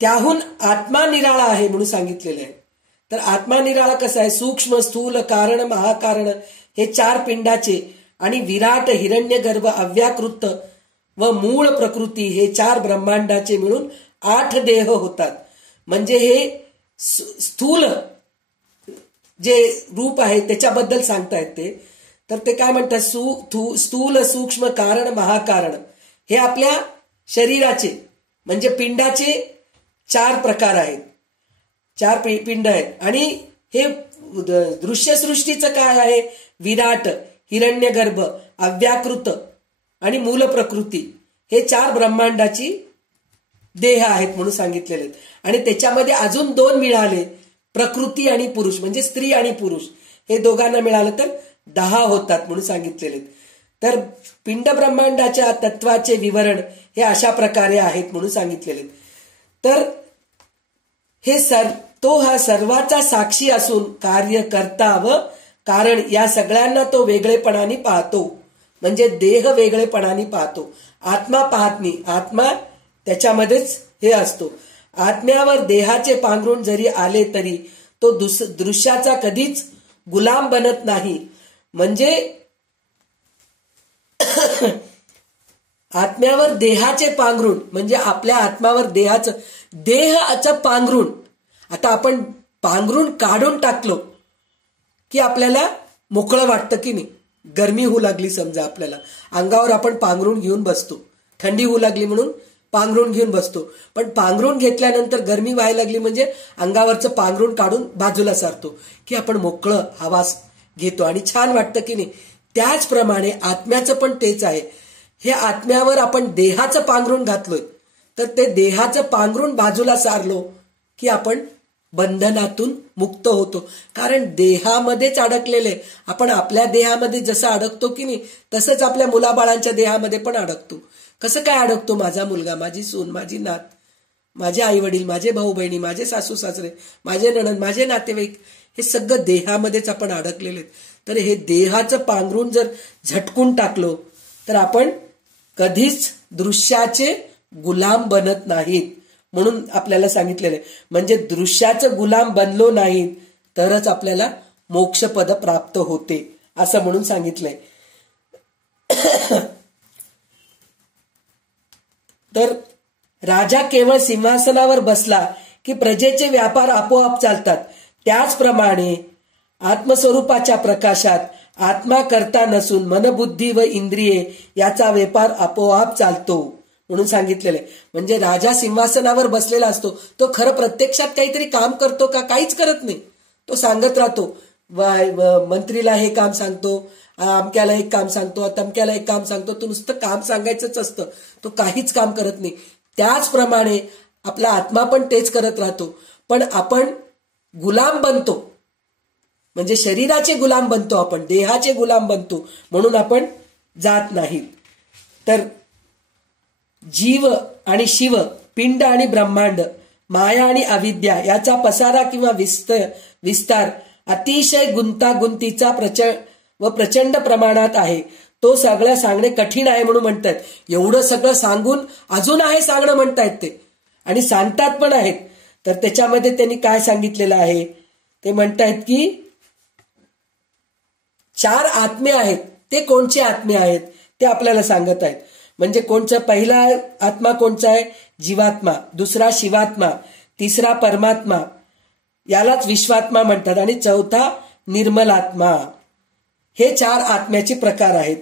त्याहून आत्मा निराळा आहे म्हणून सांगितलेलं आहे. तर आत्मा निराळा कसा आहे? सूक्ष्म, स्थूल, कारण, महाकारण हे 4 पिंडाचे आणि विराट, हिरण्यगर्भ, अव्याकृत व मूळ प्रकृती हे 4 ब्रह्मांडाचे मिळून 8 देह होतात. म्हणजे हे स्थूल जे रूप आहे त्याच्याबद्दल सांगतायत ते. तर ते काय म्हणतात, स्थूल, सूक्ष्म, कारण, महाकारण हे आपल्या शरीराचे म्हणजे पिंडाचे 4 प्रकार आहेत, 4 पिंड आहेत. आणि हे दृश्यसृष्टीचं काय आहे? विराट, हिरण्यगर्भ, अव्याकृत आणि मूल प्रकृती हे 4 ब्रह्मांडाची देह आहेत म्हणून सांगितलेले आहेत. आणि त्याच्यामध्ये अजून 2 मिळाले, प्रकृती आणि पुरुष म्हणजे स्त्री आणि पुरुष हे दोघांना मिळालं तर 10 होतात म्हणून सांगितलेले. तर पिंड ब्रह्मांडाच्या तत्वाचे विवरण हे अशा प्रकारे आहेत म्हणून सांगितलेले. तर हे तो हा सर्वाचा साक्षी असून कार्य, कर्ता व कारण या सगळ्यांना तो वेगळेपणाने पाहतो. म्हणजे देह वेगळेपणाने पाहतो, आत्मा पाहत नाही. आत्मा त्याच्यामध्येच हे असतो. आत्म्यावर देहाचे पांघरुण जरी आले तरी तो दृश्याचा कधीच गुलाम बनत नाही. म्हणजे आत्म्यावर देहाचे पांघरुण म्हणजे आपल्या आत्म्यावर देहाचं पांघरुण. आता आपण पांघरुण काढून टाकलो की आपल्याला मोकळं वाटतं की नाही. गरमी होऊ लागली समजा आपल्याला, अंगावर आपण पांघरुण घेऊन बसतो, थंडी होऊ लागली म्हणून पांघरुण घेऊन बसतो. पण पांघरुण घेतल्यानंतर गरमी व्हायला लागली म्हणजे अंगावरचं पांघरुण काढून बाजूला सारतो की आपण मोकळं हवा घेतो आणि छान वाटतं की नाही. त्याचप्रमाणे आत्म्याचं पण तेच आहे. हे आत्म्यावर आपण देहाचं पांघरुण घातलोय तर ते देहाचं पांघरुण बाजूला सारलो की आपण बंधनातून मुक्त होतो. कारण देहामध्येच अडकलेले आपण आपल्या देहामध्ये जसं अडकतो की नाही तसंच आपल्या मुलाबाळांच्या देहामध्ये पण अडकतो. कसं काय अडकतो? माझा मुलगा, माझी सून, माझी नात, माझे आई वडील, माझे भाऊ बहिणी, माझे सासू सासरे, माझे नणंद, माझे नातेवाईक हे सगळं देहामध्येच आपण अडकलेले आहेत. तर हे देहाचं पांघरुण जर झटकून टाकलो तर आपण कधीच दृश्याचे गुलाम बनत नाहीत म्हणून आपल्याला सांगितलेलं आहे. म्हणजे दृश्याचं गुलाम बनलो नाही तरच आपल्याला मोक्षपद प्राप्त होते असं म्हणून सांगितलंय. तर राजा केवळ सिंहासनावर बसला की प्रजेचे व्यापार आपोआप चालतात, त्याचप्रमाणे आत्मस्वरूपाच्या प्रकाशात आत्मा करता नसून मनबुद्धी व इंद्रिये याचा व्यापार आपोआप चालतो म्हणून सांगितलेलं आहे. म्हणजे राजा सिंहासनावर बसलेला असतो, तो खरं प्रत्यक्षात काहीतरी काम करतो का? काहीच करत नाही. तो सांगत राहतो, मंत्रीला हे काम सांगतो, अमक्याला एक काम सांगतो, तमक्याला एक काम सांगतो. तो नुसतं काम सांगायचंच असतं, तो काहीच काम करत नाही. त्याचप्रमाणे आपला आत्मा पण तेच करत राहतो, पण आपण गुलाम बनतो. म्हणजे शरीराचे गुलाम बनतो, आपण देहाचे गुलाम बनतो, म्हणून आपण जात नाहीत. तर जीव आणि शिव, पिंड आणि ब्रह्मांड, माया आणि अविद्या याचा पसारा किंवा विस्तार अतिशय गुंतागुंतीचा प्रचंड प्रमाणात आहे. तो सगळं सांगणे कठीण आहे म्हणून म्हणतात. एवढं सगळं सांगून अजून आहे सांगणं म्हणतायत ते, आणि सांगतात पण आहेत. तर त्याच्यामध्ये त्यांनी काय सांगितलेलं आहे ते म्हणतायत की 4 आत्मे आहेत. ते कोणचे आत्मे आहेत ते आपल्याला सांगत आहेत. म्हणजे कोणचा पहिला आत्मा कोणचा आहे? जीवात्मा. दुसरा शिवात्मा, तिसरा परमात्मा, यालाच विश्वात्मा म्हणतात, आणि चौथा निर्मलात्मा. हे 4 आत्म्याचे प्रकार आहेत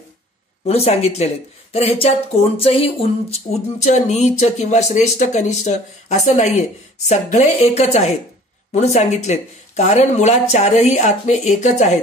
म्हणून सांगितलेले आहेत. तर ह्याच्यात कोणचंही उंच नीच किंवा श्रेष्ठ कनिष्ठ असं नाहीये, सगळे एकच आहेत म्हणून सांगितलेत. कारण मुळात 4ही आत्मे एकच आहेत.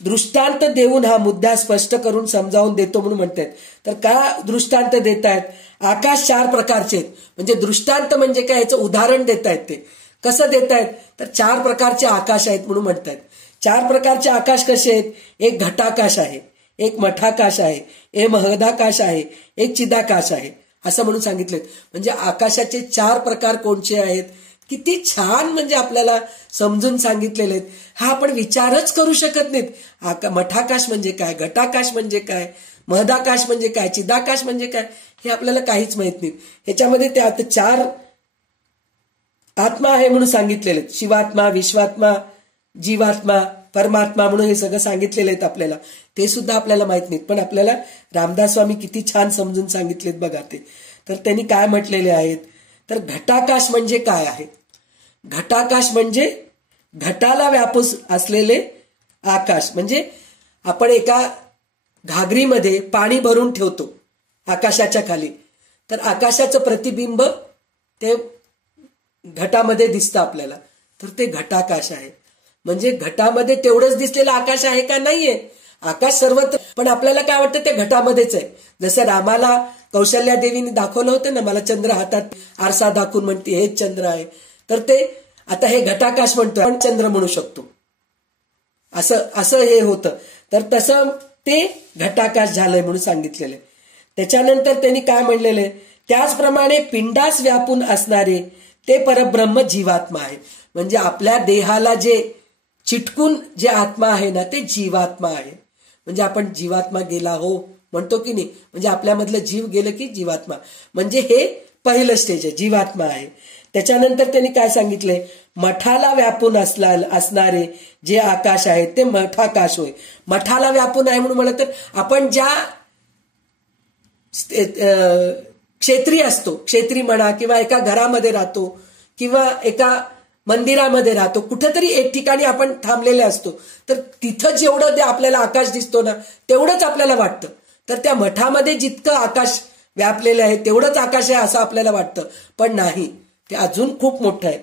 दृष्टांत देऊन हा मुद्दा स्पष्ट करून समजावून देतो म्हणून म्हणतात. तर का दृष्टांत देत आहेत? आकाश 4 प्रकारचे आहेत. म्हणजे दृष्टांत म्हणजे काय, याचं उदाहरण देत आहेत. ते कसं देत आहेत? तर 4 प्रकारचे आकाश आहेत म्हणून म्हणतात. 4 प्रकारचे आकाश कसे आहेत? एक घटाकाश आहे, एक मठाकाश आहे, एक महदाकाश आहे, एक चिदाकाश आहे, असं म्हणून सांगितलेत. म्हणजे आकाशाचे 4 प्रकार कोणते आहेत? किती छान म्हणजे आपल्याला समजून सांगितलेले आहेत. हा आपण विचारच करू शकत नाहीत. मठाकाश म्हणजे काय, घटाकाश म्हणजे काय, महदाकाश म्हणजे काय, चिदाकाश म्हणजे काय, हे आपल्याला काहीच माहित नाही. ह्याच्यामध्ये ते आता 4 आत्मा आहे म्हणून सांगितलेले आहेत. शिवात्मा, विश्वात्मा, जीवात्मा, परमात्मा म्हणून हे सगळं सांगितलेले आहेत आपल्याला. ते सुद्धा आपल्याला माहित नाहीत, पण आपल्याला रामदास स्वामी किती छान समजून सांगितलेत बघा ते. तर त्यांनी काय म्हटलेले आहेत? तर घटाकाश म्हणजे काय आहे? घटाकाश म्हणजे घटाला व्यापून असलेले आकाश. म्हणजे आपण एका घागरीमध्ये पाणी भरून ठेवतो आकाशाच्या खाली, तर आकाशाचं प्रतिबिंब ते घटामध्ये दिसतं आपल्याला, तर ते घटाकाश आहे. म्हणजे घटामध्ये तेवढंच दिसलेलं आकाश आहे का? नाहीये. आकाश सर्वत्र, पण आपल्याला काय वाटतं ते घटामध्येच आहे. जसं रामाला कौशल्या देवीने दाखवलं होतं ना, मला चंद्र हातात आरसा दाखवून म्हणते हेच चंद्र आहे. तर ते आता हे घटाकाश म्हणतो, आपण चंद्र म्हणू शकतो, असं हे होतं. तर तसं ते घटाकाश झालंय म्हणून सांगितलेलं. त्याच्यानंतर त्यांनी काय म्हणलेलं? त्याचप्रमाणे पिंडास व्यापून असणारे ते परब्रह्म जीवात्मा आहे. म्हणजे आपल्या देहाला जे चिटकून जे आत्मा आहे ना, ते जीवात्मा आहे. म्हणजे आपण जीवात्मा गेला हो म्हणतो की नाही, म्हणजे आपल्यामधलं जीव गेलं की जीवात्मा. म्हणजे हे पहिलं स्टेज आहे, जीवात्मा आहे. त्याच्यानंतर त्यांनी काय सांगितलंय? मठाला व्यापून असणारे जे आकाश आहे ते मठाकाश होय. मठाला व्यापून आहे म्हणून म्हणलं तर आपण ज्या क्षेत्री असतो, क्षेत्री म्हणा, किंवा एका घरामध्ये राहतो किंवा एका मंदिरामध्ये राहतो, कुठेतरी एक ठिकाणी आपण थांबलेले असतो, तर तिथं जेवढं ते आपल्याला आकाश दिसतो ना, तेवढंच आपल्याला वाटतं. तर त्या मठामध्ये जितकं आकाश व्यापलेलं आहे तेवढंच आकाश आहे असं आपल्याला वाटतं, पण नाही, ते अजून खूप मोठं आहे.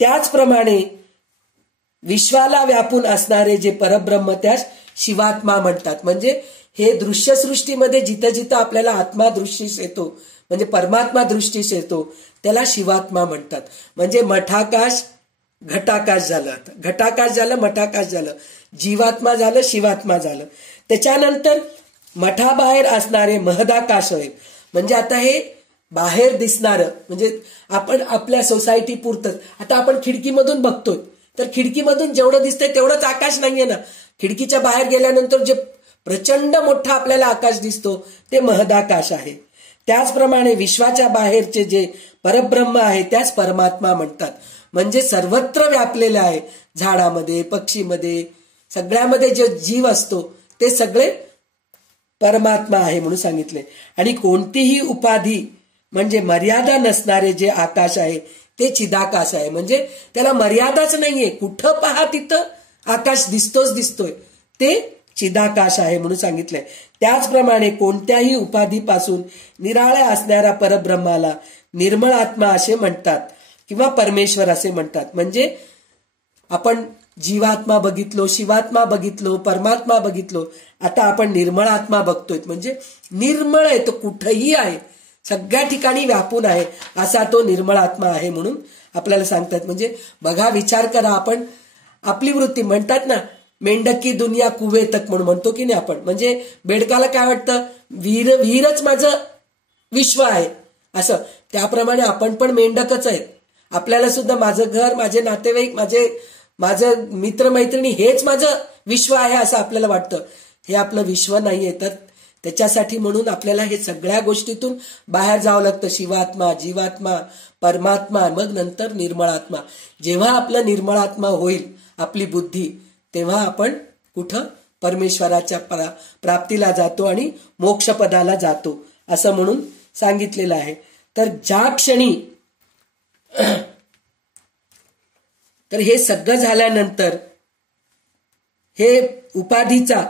त्याचप्रमाणे विश्वाला व्यापून असणारे जे परब्रह्म त्यास शिवात्मा म्हणतात. म्हणजे हे दृश्यसृष्टीमध्ये जिथं जिथं आपल्याला आत्मा दृष्टीस येतो, म्हणजे परमात्मा दृष्टीस येतो, त्याला शिवात्मा म्हणतात. म्हणजे मठाकाश घटाकाश झालं, घटाकाश झालं, मठाकाश झालं, जीवात्मा झालं, शिवात्मा झालं. त्याच्यानंतर मठाबाहेर असणारे महदाकाश होय. म्हणजे आता हे बाहेर दिसणारं, म्हणजे आपण आपल्या सोसायटी पुरतच, आता आपण खिडकीमधून बघतोय, तर खिडकीमधून जेवढं दिसतंय तेवढंच आकाश नाहीये ना. खिडकीच्या बाहेर गेल्यानंतर जे प्रचंड मोठा आपल्याला आकाश दिसतो ते महदाकाश आहे. त्याचप्रमाणे विश्वाच्या बाहेरचे जे परब्रह्म आहे त्याच परमात्मा म्हणतात. म्हणजे सर्वत्र व्यापलेले आहे, झाडामध्ये, पक्षीमध्ये, सगळ्यामध्ये जे जीव असतो ते सगळे परमात्मा आहे म्हणून सांगितले. आणि कोणतीही उपाधी म्हणजे मर्यादा नसणारे जे आकाश आहे ते चिदाकाश आहे. म्हणजे त्याला मर्यादाच नाहीये, कुठं पहा तिथं आकाश दिसतोय, ते चिदाकाश आहे म्हणून सांगितलंय. त्याचप्रमाणे कोणत्याही उपाधीपासून निराळ्या असणाऱ्या परब्रह्माला निर्मळ आत्मा असे म्हणतात किंवा परमेश्वर असे म्हणतात. म्हणजे आपण जीवात्मा बघितलो, शिवात्मा बघितलो, परमात्मा बघितलो, आता आपण निर्मळ आत्मा बघतोय. म्हणजे निर्मळ आहे, तो कुठंही आहे, सगळ्या ठिकाणी व्यापून आहे, असा तो निर्मळ आत्मा आहे म्हणून आपल्याला सांगतात. म्हणजे बघा, विचार करा, आपण आपली वृत्ती म्हणतात ना, मेंढकी दुनिया कुवेतक म्हणून म्हणतो की नाही आपण. म्हणजे बेडकाला काय वाटतं, विहीरच माझं विश्व आहे असं. त्याप्रमाणे आपण पण मेंढकच आहेत. आपल्याला सुद्धा माझं घर, माझे नातेवाईक, माझं मित्रमैत्रिणी हेच माझं विश्व आहे असं आपल्याला वाटतं. हे आपलं विश्व नाहीये. तर त्याच्यासाठी म्हणून आपल्याला हे सगळ्या गोष्टीतून बाहेर जावं लागतं. शिवात्मा, जीवात्मा, परमात्मा, मग नंतर निर्मळात्मा. जेव्हा आपलं निर्मळात्मा होईल आपली बुद्धी, तेव्हा आपण कुठं परमेश्वराच्या प्राप्तीला जातो आणि मोक्षपदाला जातो असं म्हणून सांगितलेलं आहे. तर ज्या क्षणी तर हे सगळं झाल्यानंतर हे उपाधीचा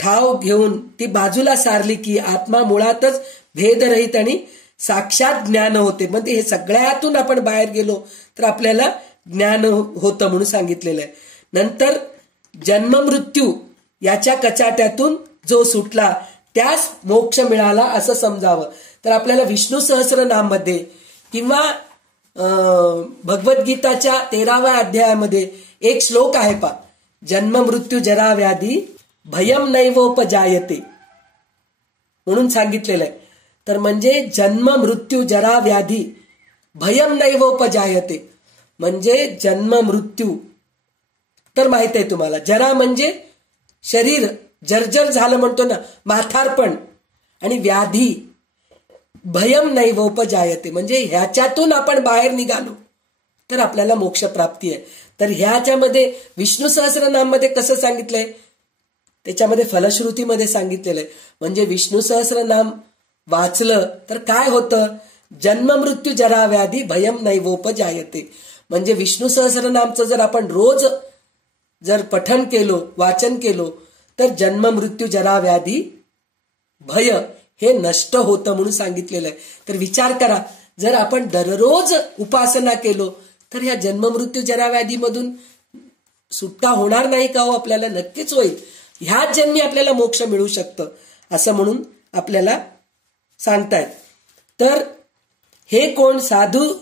ठाव घेऊन ती बाजूला सारली की आत्मा मुळातच भेदरहित आणि साक्षात ज्ञान होते. म्हणजे हे सगळ्यातून आपण बाहेर गेलो तर आपल्याला ज्ञान होतं म्हणून सांगितलेलं आहे. नंतर जन्म मृत्यू याच्या कचाट्यातून जो सुटला त्यास मोक्ष मिळाला असं समजावं. तर आपल्याला विष्णू सहस्रनाम मध्ये किंवा भगवद्गीताच्या 13व्या अध्यायामध्ये एक श्लोक आहे पा, जन्म मृत्यू जरा व्याधी भयम नैवोपजायते म्हणून सांगितलेलं आहे. तर म्हणजे जन्म मृत्यू जरा व्याधी भयम नैवोपजायते म्हणजे जन्म मृत्यू तर माहित आहे तुम्हाला. जरा म्हणजे शरीर जर्जर झालं म्हणतो ना, म्हातारपण, आणि व्याधी भयम नैवोपजायते म्हणजे ह्याच्यातून आपण बाहेर निघालो तर आपल्याला मोक्ष प्राप्ती आहे. तर ह्याच्यामध्ये विष्णू सहस्रनाम मध्ये कसं सांगितलंय, त्याच्यामध्ये फलश्रुतीमध्ये सांगितलेलं आहे. म्हणजे विष्णू सहस्रनाम वाचलं तर काय होतं, जन्म मृत्यू जरा व्याधी भयम नैवोपजायते. म्हणजे विष्णू सहस्रनामचं जर आपण रोज जर पठन केलो, वाचन केलो, तर जन्म मृत्यू जरा व्याधी भय हे नष्ट होतं म्हणून सांगितलेलं आहे. तर विचार करा, जर आपण दररोज उपासना केलो तर ह्या जन्म मृत्यू जरा व्याधीमधून सुटका होणार नाही का हो? आपल्याला नक्कीच होईल. ह्याच जन्मी आपल्याला मोक्ष मिळू शकतं असं म्हणून आपल्याला सांगतायत. तर हे कोण साधू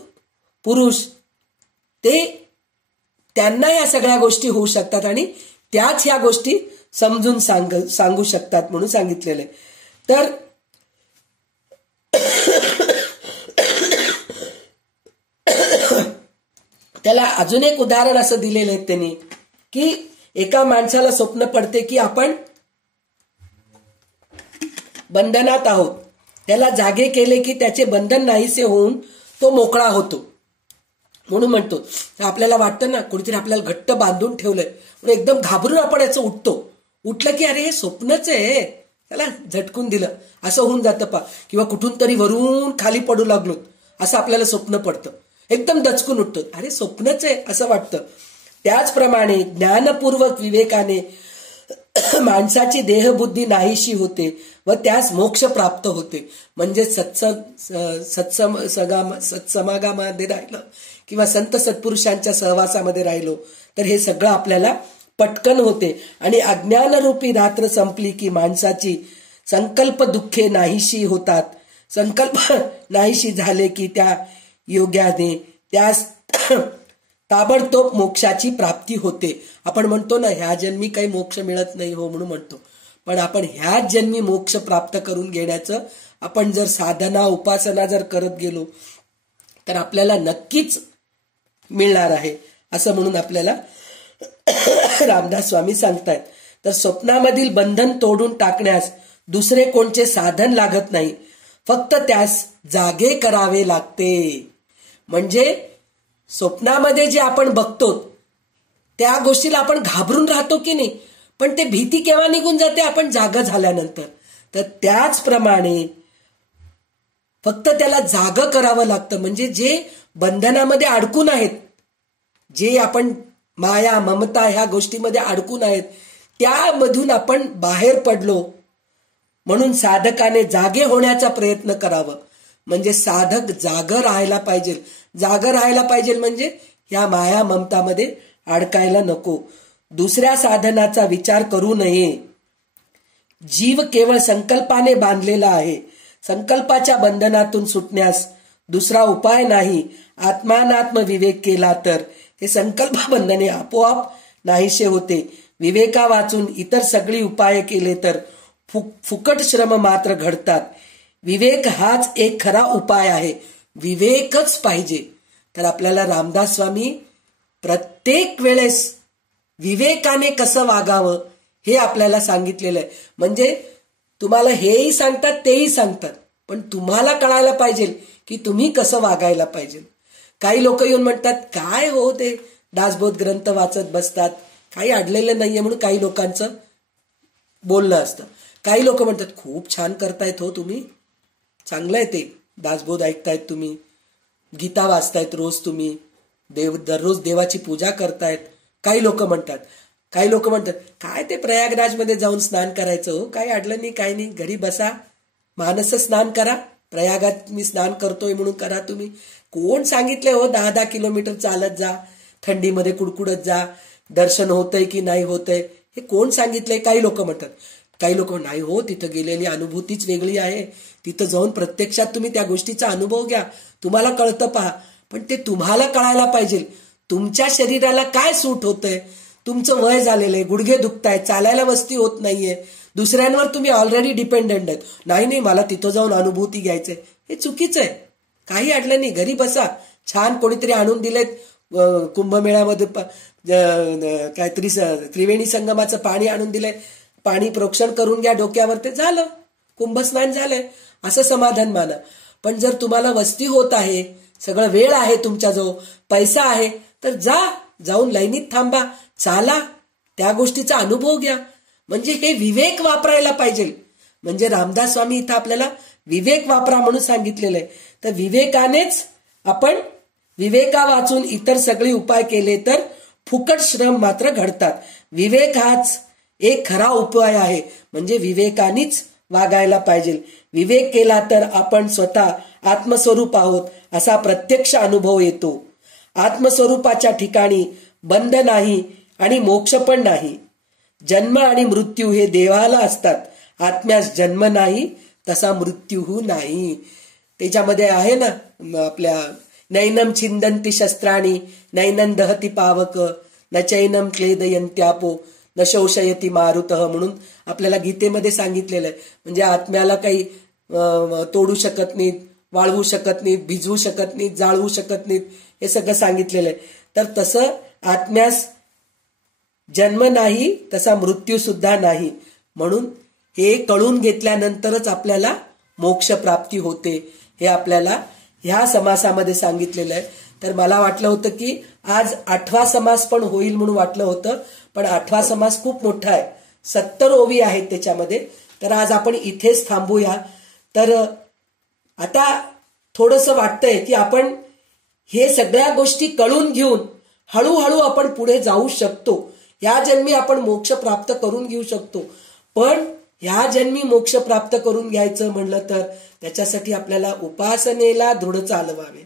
पुरुष, ते त्यांना या सगळ्या गोष्टी होऊ शकतात आणि त्याच ह्या गोष्टी समजून सांगू शकतात म्हणून सांगितलेलं आहे. तर त्याला अजून एक उदाहरण असं दिलेलं आहे त्यांनी, की एका माणसाला स्वप्न पडते की आपण बंधनात आहोत. त्याला जागे केले की त्याचे बंधन नाहीसे होऊन तो मोकळा होतो. म्हणून म्हणतो, आपल्याला वाटतं ना कुठेतरी आपल्याला घट्ट बांधून ठेवलंय, म्हणून एकदम घाबरून आपण याचं उठलं की अरे हे स्वप्नच आहे, त्याला झटकून दिलं असं होऊन जातं पा. किंवा कुठून तरी वरून खाली पडू लागलो असं आपल्याला स्वप्न पडतं, एकदम दचकून उठतो, अरे स्वप्नच आहे असं वाटतं. त्याचप्रमाणे ज्ञानपूर्वक विवेकाने माणसाची देहबुद्धी नाहीशी होते व त्यास मोक्ष प्राप्त होते. म्हणजे सत्समागामध्ये राहिलं किंवा संत सत्पुरुषांच्या सहवासामध्ये राहिलो तर हे सगळं आपल्याला पटकन होते. आणि अज्ञानरूपी रात्र संपली की माणसाची संकल्प दुःखे नाहीशी होतात. संकल्प नाहीशी झाले की त्या योग्याने त्यास ताबडतोब मोक्षाची प्राप्ती होते. आपण म्हणतो ना ह्या जन्मी काही मोक्ष मिळत नाही हो म्हणून म्हणतो, पण आपण ह्याच जन्मी मोक्ष प्राप्त करून घेण्याचं आपण जर साधना उपासना जर करत गेलो तर आपल्याला नक्कीच मिळणार आहे असं म्हणून आपल्याला रामदास स्वामी सांगतायत. तर स्वप्नामधील बंधन तोडून टाकण्यास दुसरे कोणते साधन लागत नाही, फक्त त्यास जागे करावे लागते. म्हणजे स्वप्नामध्ये जे आपण बघतो त्या गोष्टीला आपण घाबरून राहतो की नाही, पण ते भीती केव्हा निघून जाते, आपण जागा झाल्यानंतर. तर त्याचप्रमाणे फक्त त्याला जागं करावं लागतं. म्हणजे जे बंधनामध्ये अडकून आहेत, जे आपण माया ममता ह्या गोष्टीमध्ये अडकून आहेत, त्यामधून आपण बाहेर पडलो. म्हणून साधकाने जागे होण्याचा प्रयत्न करावं. म्हणजे साधक जागं राहायला पाहिजे. जागं राहायला पाहिजे म्हणजे ह्या माया ममतामध्ये अडकायला नको. दुसऱ्या साधनाचा विचार करू नये. जीव केवळ संकल्पाने बांधलेला आहे. संकल्पाच्या बंधनातून सुटण्यास दुसरा उपाय नाही. आत्मानात्म विवेक केला तर हे संकल्प बंधने आपोआप नाहीसे होते. विवेका वाचून इतर सगळी उपाय केले तर फुकट श्रम मात्र घडतात. विवेक हाच एक खरा उपाय आहे. विवेकच पाहिजे. तर आपल्याला रामदास स्वामी प्रत्येक वेळेस विवेकाने कसं वागावं हे आपल्याला सांगितलेलं आहे. म्हणजे तुम्हाला हेही सांगतात तेही सांगतात, पण तुम्हाला कळायला पाहिजे की तुम्ही कसं वागायला पाहिजे. काही लोक येऊन म्हणतात काय हो ते दासबोध ग्रंथ वाचत बसतात, काही अडलेलं नाहीये म्हणून काही लोकांचं बोलणं असतं. काही लोक म्हणतात खूप छान करतायत हो तुम्ही, चांगलं आहे ते दासबोध ऐकतायत तुम्ही, गीता वाचतायत रोज तुम्ही, दररोज देवाची पूजा करतायत. काही लोक म्हणतात काय ते प्रयागराजमध्ये जाऊन स्नान करायचं हो, काही अडलं नाही, काही नाही, घरी बसा, मानस स्नान करा, प्रयागात मी स्नान करतोय म्हणून करा तुम्ही. कोण सांगितलंय हो 10-10 किलोमीटर चालत जा, थंडीमध्ये कुडकुडत जा, दर्शन होतंय की नाही होतंय हे कोण सांगितलंय. काही लोक म्हणतात. काही लोक नाही हो तिथं गेलेली अनुभूतीच वेगळी आहे, तिथं जाऊन प्रत्यक्षात तुम्ही त्या गोष्टीचा अनुभव घ्या, तुम्हाला कळतं पहा. पण ते तुम्हाला कळायला पाहिजे तुमच्या शरीराला काय सूट होतंय. तुमचं वय झालेलं आहे, गुडघे दुखतायत, चालायला वस्ती होत नाहीये, दुसऱ्यांवर तुम्ही ऑलरेडी डिपेंडंट आहेत. नाही मला तिथं जाऊन अनुभूती घ्यायचंय, हे चुकीचं आहे. काही अडलं नाही, घरी बसा, छान कोणीतरी आणून दिलेत कुंभमेळ्यामध्ये काहीतरी त्रिवेणी संगमाचं पाणी आणून दिलंय, पाणी प्रोक्षण करून घ्या डोक्यावर, ते झालं, कुंभस्नान झालंय, असं समाधान माना. पण जर तुम्हाला वस्ती होत आहे, सगळं वेळ आहे तुमच्याजवळ, पैसा आहे, तर जाऊन लाईनीत थांबा, चाला, त्या गोष्टीचा अनुभव घ्या. म्हणजे हे विवेक वापरायला पाहिजे. म्हणजे रामदास स्वामी इथं आपल्याला विवेक वापरा म्हणून सांगितलेलं आहे. तर विवेकानेच आपण विवेका वाचून इतर सगळे उपाय केले तर फुकट श्रम मात्र घडतात. विवेक हाच एक खरा उपाय आहे. म्हणजे विवेकानेच वागायला पाहिजे. विवेक केला तर आपण स्वतः आत्मस्वरूप आहोत असा प्रत्यक्ष अनुभव येतो. आत्मस्वरूपाच्या ठिकाणी बंध नाही आणि मोक्ष पण नाही. जन्म आणि मृत्यू हे देवाला असतात, आत्म्यास जन्म नाही तसा मृत्यू नाही. त्याच्यामध्ये आहे ना आपल्या नैनम छिंदंती शस्त्राणी नैनम दहती पावक न चैनम क्लेदयंत्यापो न शोषयती मारुतः म्हणून आपल्याला गीतेमध्ये सांगितलेलं आहे. म्हणजे आत्म्याला काही तोडू शकत नाहीत, वाळवू शकत नाहीत, भिजवू शकत नाहीत, जाळवू शकत नाहीत, हे सगळं सांगितलेलं आहे. तर तसं आत्म्यास जन्म नाही तसा मृत्यू सुद्धा नाही. म्हणून हे कळून घेतल्यानंतरच आपल्याला मोक्ष प्राप्ती होते, हे आपल्याला ह्या समासामध्ये सांगितलेलं आहे. तर मला वाटलं होतं की आज 8वा समास पण होईल म्हणून वाटलं होतं, पण 8वा समास खूप मोठा आहे, 70 ओवी आहेत त्याच्यामध्ये. तर आज आपण इथेच थांबूया. तर आता थोडंसं वाटतंय की आपण हे सगळ्या गोष्टी कळून घेऊन हळूहळू आपण पुढे जाऊ शकतो. या जन्मी आपण मोक्ष प्राप्त करून घेऊ शकतो. पण या जन्मी मोक्ष प्राप्त करून घ्यायचं म्हणलं तर त्याच्यासाठी आपल्याला उपासनेला दृढ चालवावे,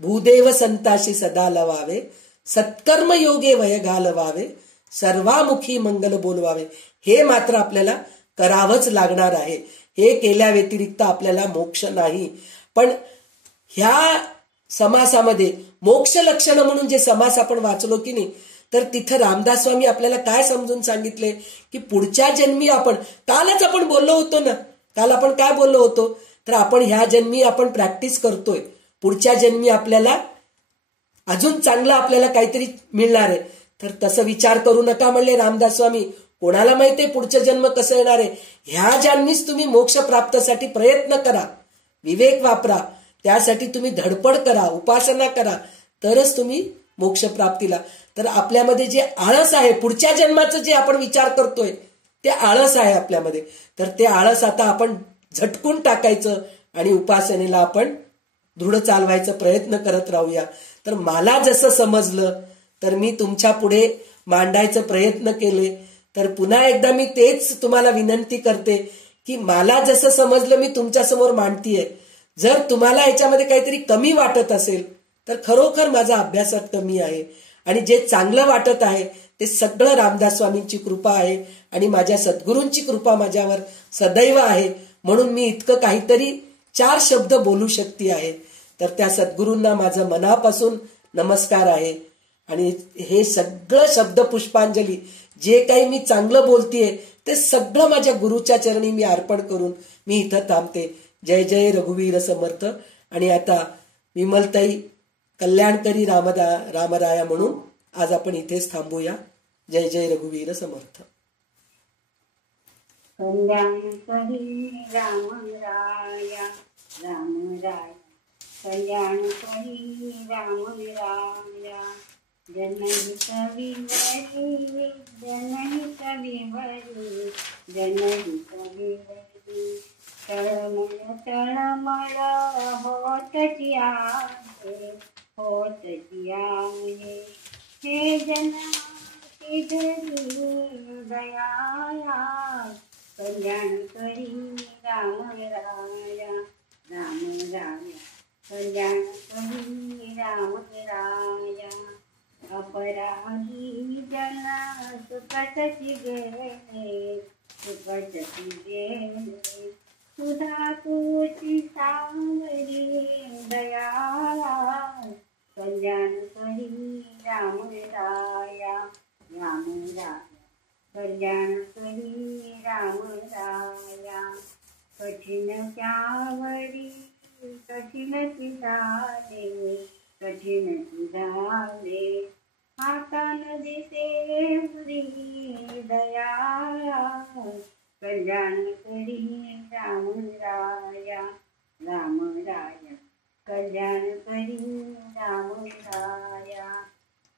भूदेव संताशी सदा लवावे, सत्कर्म योगे वय घालवावे, सर्वामुखी मंगल बोलवावे. हे मात्र आपल्याला करावंच लागणार आहे. हे केल्या व्यतिरिक्त आपल्याला मोक्ष नाही. पण ह्या समासामध्ये मोक्ष लक्षण म्हणून जे समास आपण वाचलो की नाही, तर तिथं रामदास स्वामी आपल्याला काय समजून सांगितले की पुढच्या जन्मी आपण, कालच आपण बोललो होतो ना, काल आपण काय बोललो होतो, तर आपण ह्या जन्मी आपण प्रॅक्टिस करतोय, पुढच्या जन्मी आपल्याला अजून चांगलं आपल्याला काहीतरी मिळणार आहे. तर तसं विचार करू नका म्हणले रामदास स्वामी. कोणाला माहितीये पुढचं जन्म कसं येणार आहे. ह्या जन्मीच तुम्ही मोक्ष प्राप्तीसाठी प्रयत्न करा, विवेक वापरा, त्यासाठी तुम्ही धडपड करा, उपासना करा, तरच तुम्ही मोक्ष प्राप्तीला. तर आपल्यामध्ये जे आळस आहे, पुढच्या जन्माचं जे आपण विचार करतोय ते आळस आहे आपल्यामध्ये. तर ते आळस आता आपण झटकून टाकायचं आणि उपासनेला आपण दृढ चालवायचा प्रयत्न करत राहूया. तर मला जसं समजलं तर मी तुमच्या पुढे मांडायचा प्रयत्न केले. तर पुन्हा एकदा मी तेच तुम्हाला विनंती करते की मला जसं समजलं मी तुमच्या समोर मांडतीये. जर तुम्हाला याच्यामध्ये काहीतरी कमी वाटत असेल तर खरोखर माझा अभ्यासात कमी आहे, आणि जे चांगलं वाटत आहे ते सगळं रामदास स्वामींची कृपा आहे आणि माझ्या सद्गुरूंची कृपा माझ्यावर सदैव आहे. म्हणून मी इतकं काहीतरी 4 शब्द बोलू शकते आहे. तर त्या सद्गुरूंना माझं मनापासून नमस्कार आहे. आणि हे सगळं शब्द पुष्पांजली जे काही मी चांगलं बोलतेय ते सगळं माझ्या गुरुच्या चरणी मी अर्पण करून मी इथं थांबते. जय जय रघुवीर समर्थ. आणि आता विमलताई कल्याणकरी रामराया म्हणून आज आपण इथेच थांबूया. जय जय रघुवीर समर्थ. कल्याणकरी रामराया रामराया, कल्याणकरी रामराया, जनहित विवरी जनहित विवरी जनहित विवरी, तळमळ तळमळ होतची आहे होतची आहे, हे जनाची धरी दयाया, कल्याणकरी रामराया रामराया, कल्याणकरी रामराया, अपराधी जना सुखची गेले सुखची गेले, सुधा तुझी सावरी दयाळा, कल्याणकरी रामराया रामराया, कल्याणकरी रामराया, कठीण त्यावरी कठीण झाले कठीण झाले, हातान दिसे मुरी दयाळा, कल्याणकरी रामराया रामराया, कल्याणकरी रामराया,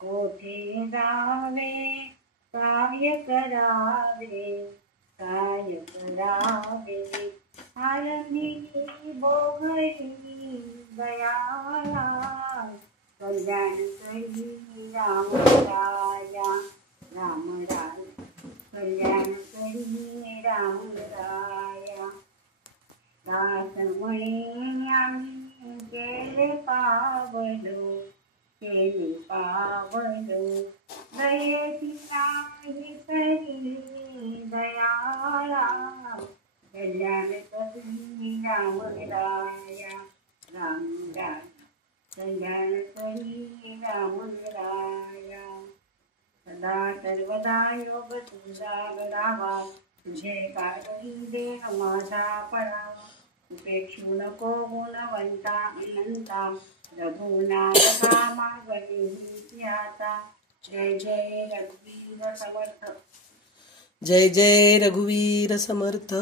कोठे जावे काय करावे काय करावे, आरंभी बोघरी दयाळा, कल्याणकरी रामराया रामराया, कल्याणकरी रामराया, दासमणी आम्ही केले पावलो दयेची नाही तरी दयाळा, कल्याणकरी रामराया रामराया, कल्याणकरी रामराया, सदा सर्वदा योग तुझा गडावा, तुझे काही देह माझा पडावा, उपेक्षू नको गुणवंता अनंता, रघुनाथ मागणी आता. जय जय रघुवीर समर्थ. जय जय रघुवीर समर्थ.